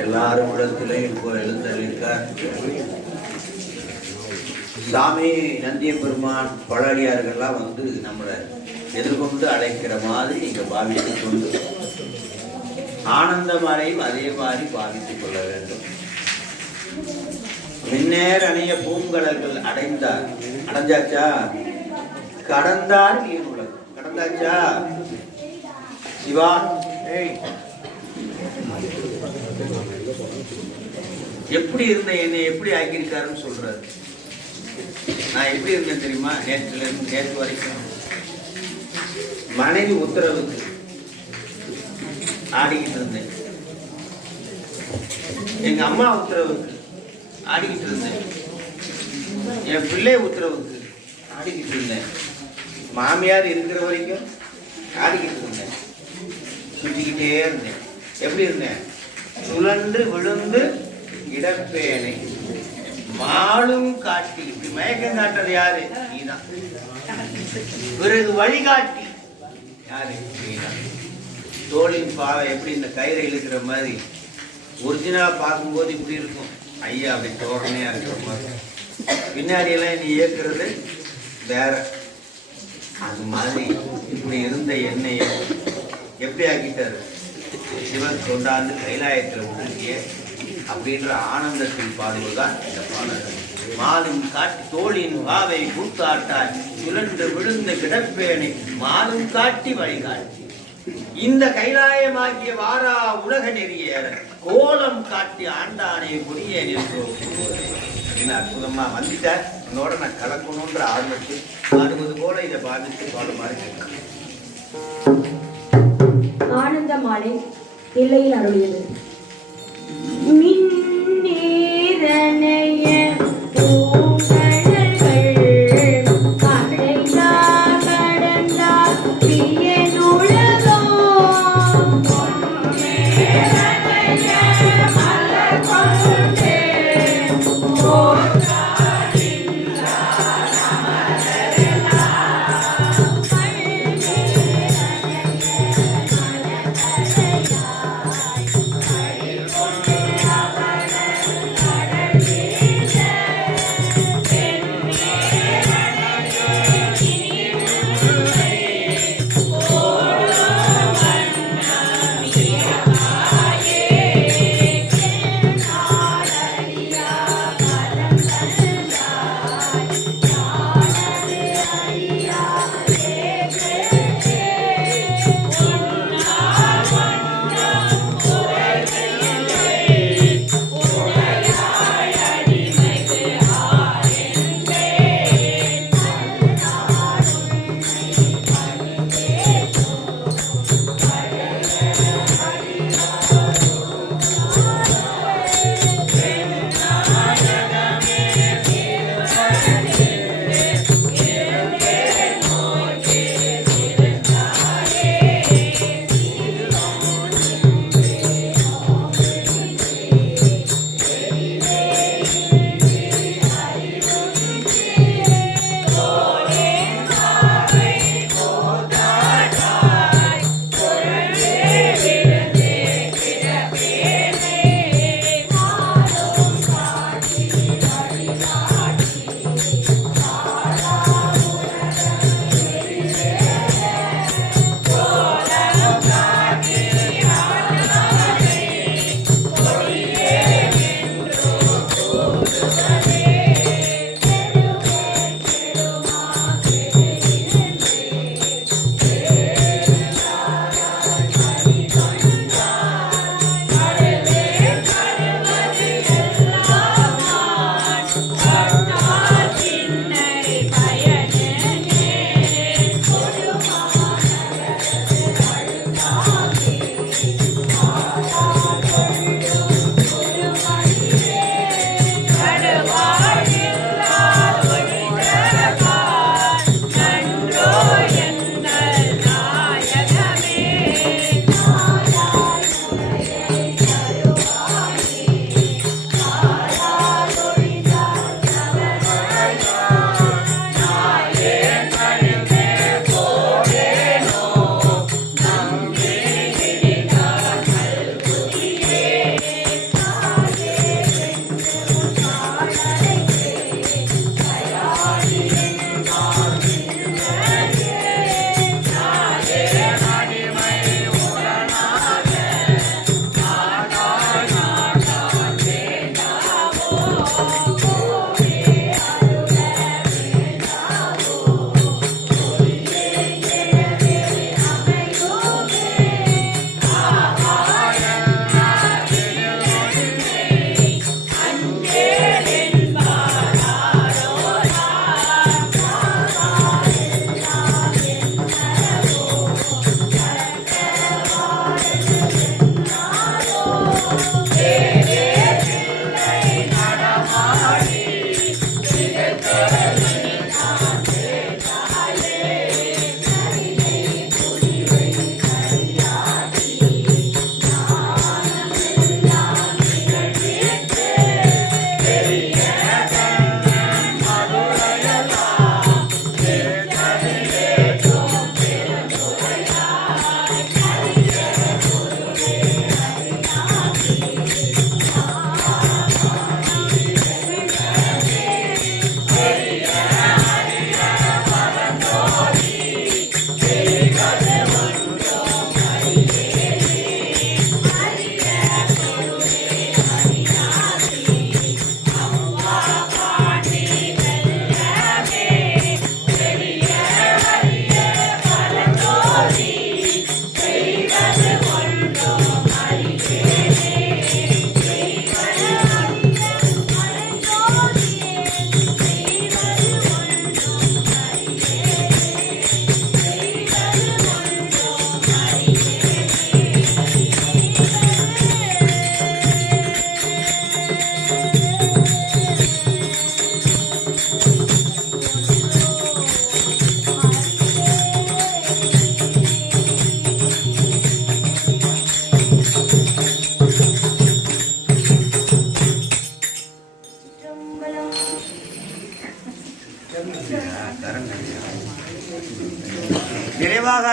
எல்லாரும் இடத்திலும் இப்போ எழுந்தருளிருக்கார். சாமி நந்திய பெருமான் பழடியார்கள்லாம் வந்து நம்மளை எதிர்கொண்டு அழைக்கிற மாதிரி நீங்க பாவித்துக் கொண்டு ஆனந்தமரையும் அதே மாதிரி பாவித்துக் கொள்ள வேண்டும். மின்னேர் அணைய பூங்கடல்கள் அடைந்தார். அடைஞ்சாச்சா? கடந்தார் நீர் உலகம். கடந்தாச்சா? சிவா எப்படி இருந்த என்னை எப்படி ஆக்கியிருக்காருன்னு சொல்றாரு. நான் எப்படி இருந்தேன் தெரியுமா? நேற்று வரைக்கும் மனைவி உத்தரவுக்கு ஆடிக்கிட்டு இருந்தேன். எங்க அம்மா உத்தரவுக்கு ஆடிக்கிட்டு இருந்தேன். என் பிள்ளை உத்தரவுக்கு ஆடிக்கிட்டு இருந்தேன். மாமியார் இருக்கிற வரைக்கும் ஆடிக்கிட்டு இருந்தேன். சுற்றிக்கிட்டே இருந்தேன். எப்படி இருந்தேன்? சுழன்று விழுந்து இடப்பேனை மாலும் காட்டி. இப்படி மயக்கம் காட்டுறது யாரு? நீதான். பிறகு வழிகாட்டி யாரு? நீதான். தோளின் பாவை எப்படி இந்த கயிறை இழுக்கிற மாதிரி ஒரிஜினலா பார்க்கும்போது இப்படி இருக்கும். ஐயா அப்படி தோரணையா இருக்கிற மாதிரி. பின்னாடி எல்லாம் நீ இயக்குறது வேற. அது மாதிரி இப்படி இருந்த எண்ணெயை எப்படி ஆக்கிட்டாரு? சிவன் கொண்டாந்து கைலாயத்தில் உணர்த்திய அப்படின்ற ஆனந்தத்தில் பாடுவதுதான் இந்த பாடல். மாலும் காட்டி தோளின் வாவை கூத்தாட்டாய் சுழன்று விழுந்த கிடப்பேனை மாலும் காட்டி வழிகாட்டி. இந்த கைலாயமாகிய வாரா உலக நெறியேற கோலம் காட்டி ஆண்டானை புரிய அப்படின்னு அற்புதமா வந்துட்டார். என்னோட நான் கலக்கணுன்ற ஆர்வத்தில் பாடுவது போல இதை பாதித்து பாடுமாறு கேட்கிறேன். ஆனந்த மாலை தில்லையில் அருளியது. Yeah.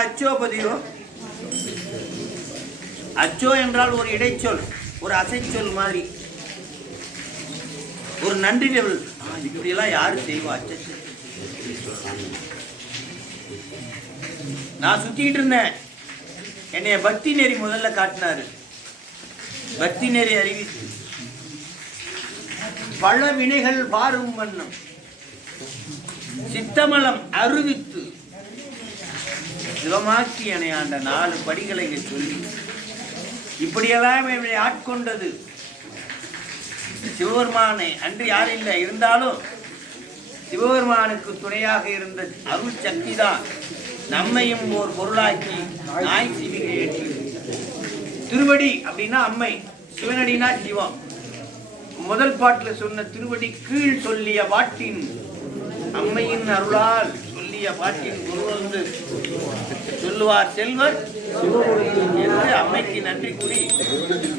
அச்சோ பதியோ. அச்சோ என்றால் ஒரு இடைச்சொல், ஒரு அசைச்சொல் மாதிரி, ஒரு நன்றி லெவல். இப்படியெல்லாம் யாரு செய்வா? அச்சோ. நான் சுத்திட்டு இருந்தேன், என்னைய பக்தி நெறி முதல்ல காட்டினாரு. பக்தி நெறி அறிவித்து பல வினைகள் பாரும் வண்ணம் சித்தமலம் அறிவித்து சிவமாக்கி அணையாண்ட 4 படிகளை சொல்லி இப்படியெல்லாம் இவனை ஆட்கொண்டது சிவபெருமானை அன்று யாரும் இல்லை. இருந்தாலும் சிவபெருமானுக்கு துணையாக இருந்த அருள் சக்தி தான் நம்மையும் ஒரு பொருளாக்கி நாய் சிவிகை ஏற்றி. திருவடி அப்படின்னா அம்மை, சிவனடினா சிவம். முதல் பாட்டில் சொன்ன திருவடி கீழ் சொல்லிய பாட்டின் அம்மையின் அருளால் சொல்லிய பாட்டின் குரு வந்து சொல்லுவார் செல்வர் என்று அம்மைக்கு நன்றி கூறி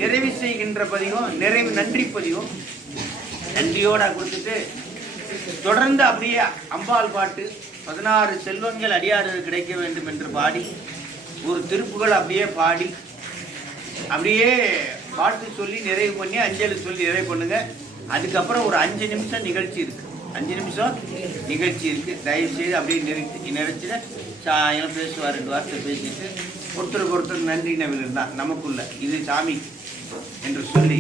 நிறைவு செய்கின்ற பதிவும் நிறைவு நன்றி பதிவும் நன்றியோட கொடுத்துட்டு தொடர்ந்து அப்படியே அம்பாள் பாட்டு 16 செல்வங்கள் அடியாருக்கு கிடைக்க வேண்டும் என்று பாடி ஒரு திருப்புகள் அப்படியே பாடி அப்படியே பாட்டு சொல்லி நிறைவு பண்ணி அஞ்சலி சொல்லி நிறைவு பண்ணுங்க. அதுக்கப்புறம் ஒரு 5 நிமிஷம் நிகழ்ச்சி இருக்கு. 5 நிமிஷம் நிகழ்ச்சி இருக்கு. தயவு செய்து அப்படியே நிறுத்திட்டு சாயங்காலம் பேசுவார், 2 வார்த்தை பேசிட்டு ஒருத்தருக்கு ஒருத்தர் நன்றி நவில் இருந்தால் நமக்குள்ள இது சாமி என்று சொல்லி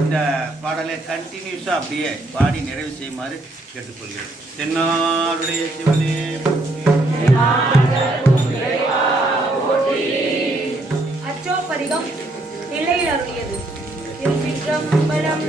இந்த பாடலை கண்டினியூஸாக அப்படியே பாடி நிறைவு செய்யுமாறு கேட்டுக்கொள்கிறேன். தென்னாடுடைய சிவனே அச்சோப்பதிகம் தில்லையில் அருளியது. திருச்சிற்றம்பலம்.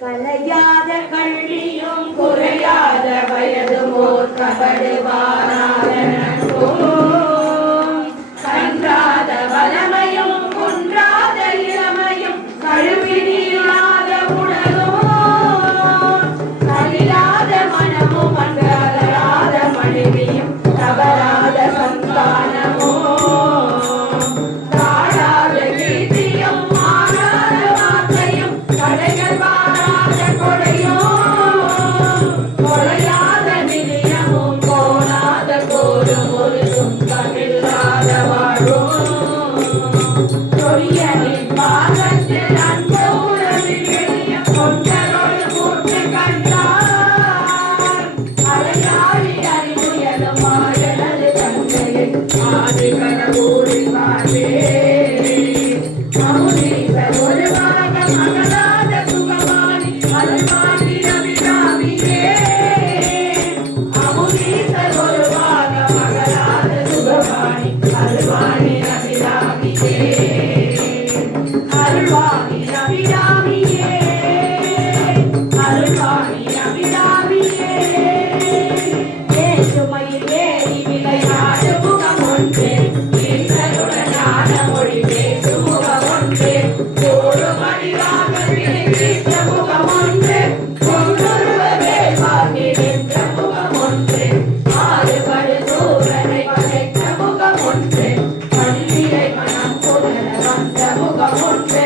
கலையாத கல்வியும் குறையாத வயதும் ஓர் கன்றாத வளமையும் குன்றாத இளமையும் கழுவினில்லாத உடலும் கலிலாத மனமும் அன்றாத மனைவியும் தவறாத சந்தானமும் தாழாத கீர்த்தியும் மாறாத வார்த்தையும் கடைகள் வாராத கொடையும் கொலையாத நிலையமும் கோணாத கோடும் ஒரு துன்பமில்லாத வாழும் தொழியனின் பாதத்தில் அன்பு உறவில் எளிய கொண்டரோடு கூட்டு கண்டார் அலையாடி அறிவுயலும் மாயனது தந்தையை ஆதி கடவுளில் வாழ்வே அமுதீசர் ஒருவாக மகளாத சுகமானி அருள்வாணி ரவிராமியே அமுதீசர் ஒருவாக மகளாத சுகமானி அருள்வாணி ரவிராமியே அருள்வாணி ரவிராமியே அருள்வாணி ரவிராமியே ஏசுமையில் ஏறி விளையாடு முகம் ஒன்று ஈசருடன் ஞான மொழி பேசும் முகம் ஒன்று ஒரு மணியாக விளைவித்த முகம் ஒன்று பொன்னுருவ வேள்வாங்கி நின்ற முகம் ஒன்று ஆறுபடு சூரனை படைத்த முகம் ஒன்று பள்ளியை மனம் புகழ வந்த முகம் ஒன்று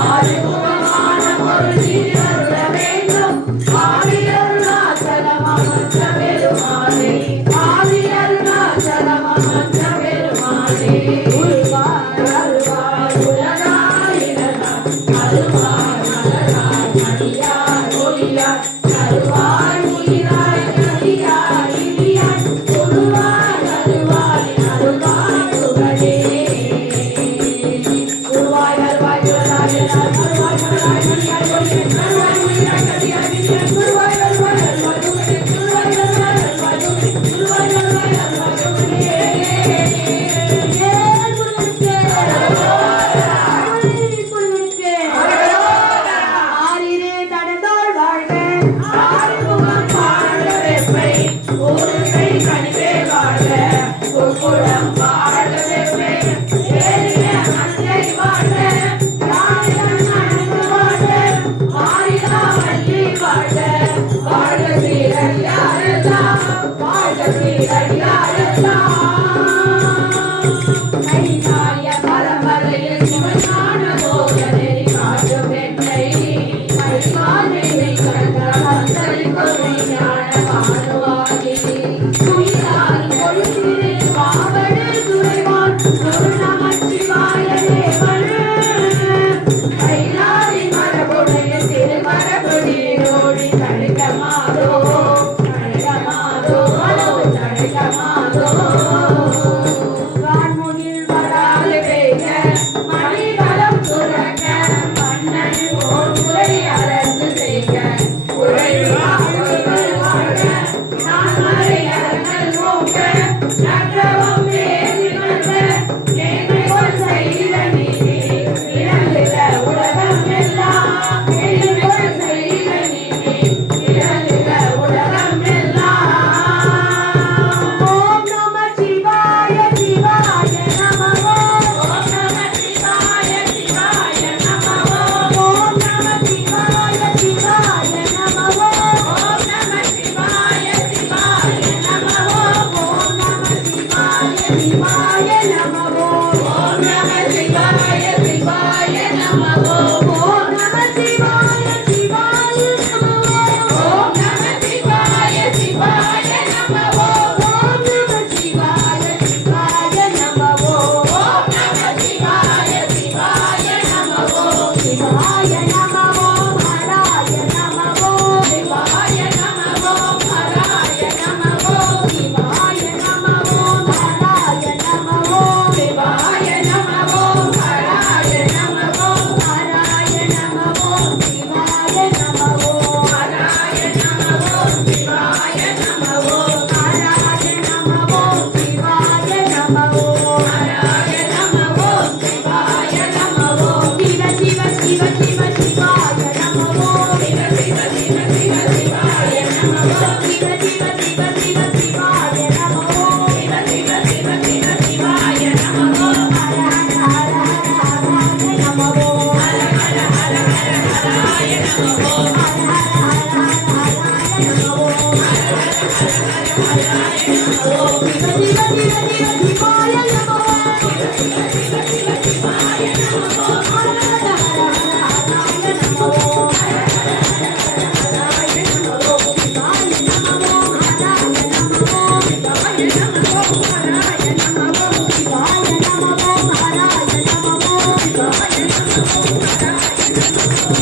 ஆறுமுகமான ஒரு சீரருள வேண்டும் ஆதியருணாச்சலமன்ற பெருமானே ஆதியருணாச்சலமன்ற பெருமானே உருவார் அருவார் உலகாயிரனார் அருவார் மலரார் மணியார் ஒளியார் அருவார் உயிராய் நதியார் இனியார் உருவார் அருவாய் அருவாய் புகழே உருவாய் அருவாய் உலகாய் அருவாய் மலராய் மணியார் ஒளியார் அருவாய் உயிராய் நதியார் இனியார் உருவாய் அருவாய் அருவாய் புகழே உருவாய் அருவாய் அருவாய் புகழே உருவாய் அருவாய் அருவாய் புகழே ஆரிரே தடந்தோள் வாழ்க ஆறுமுகம் வாழ்க வெப்பை ஊருகை கணிவே வாழ்க குக்குளம் வாழ்க வெப்பை ஏறிய மஞ்சை வாழ்க யானை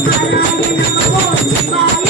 நாராயண நமோ சிவாய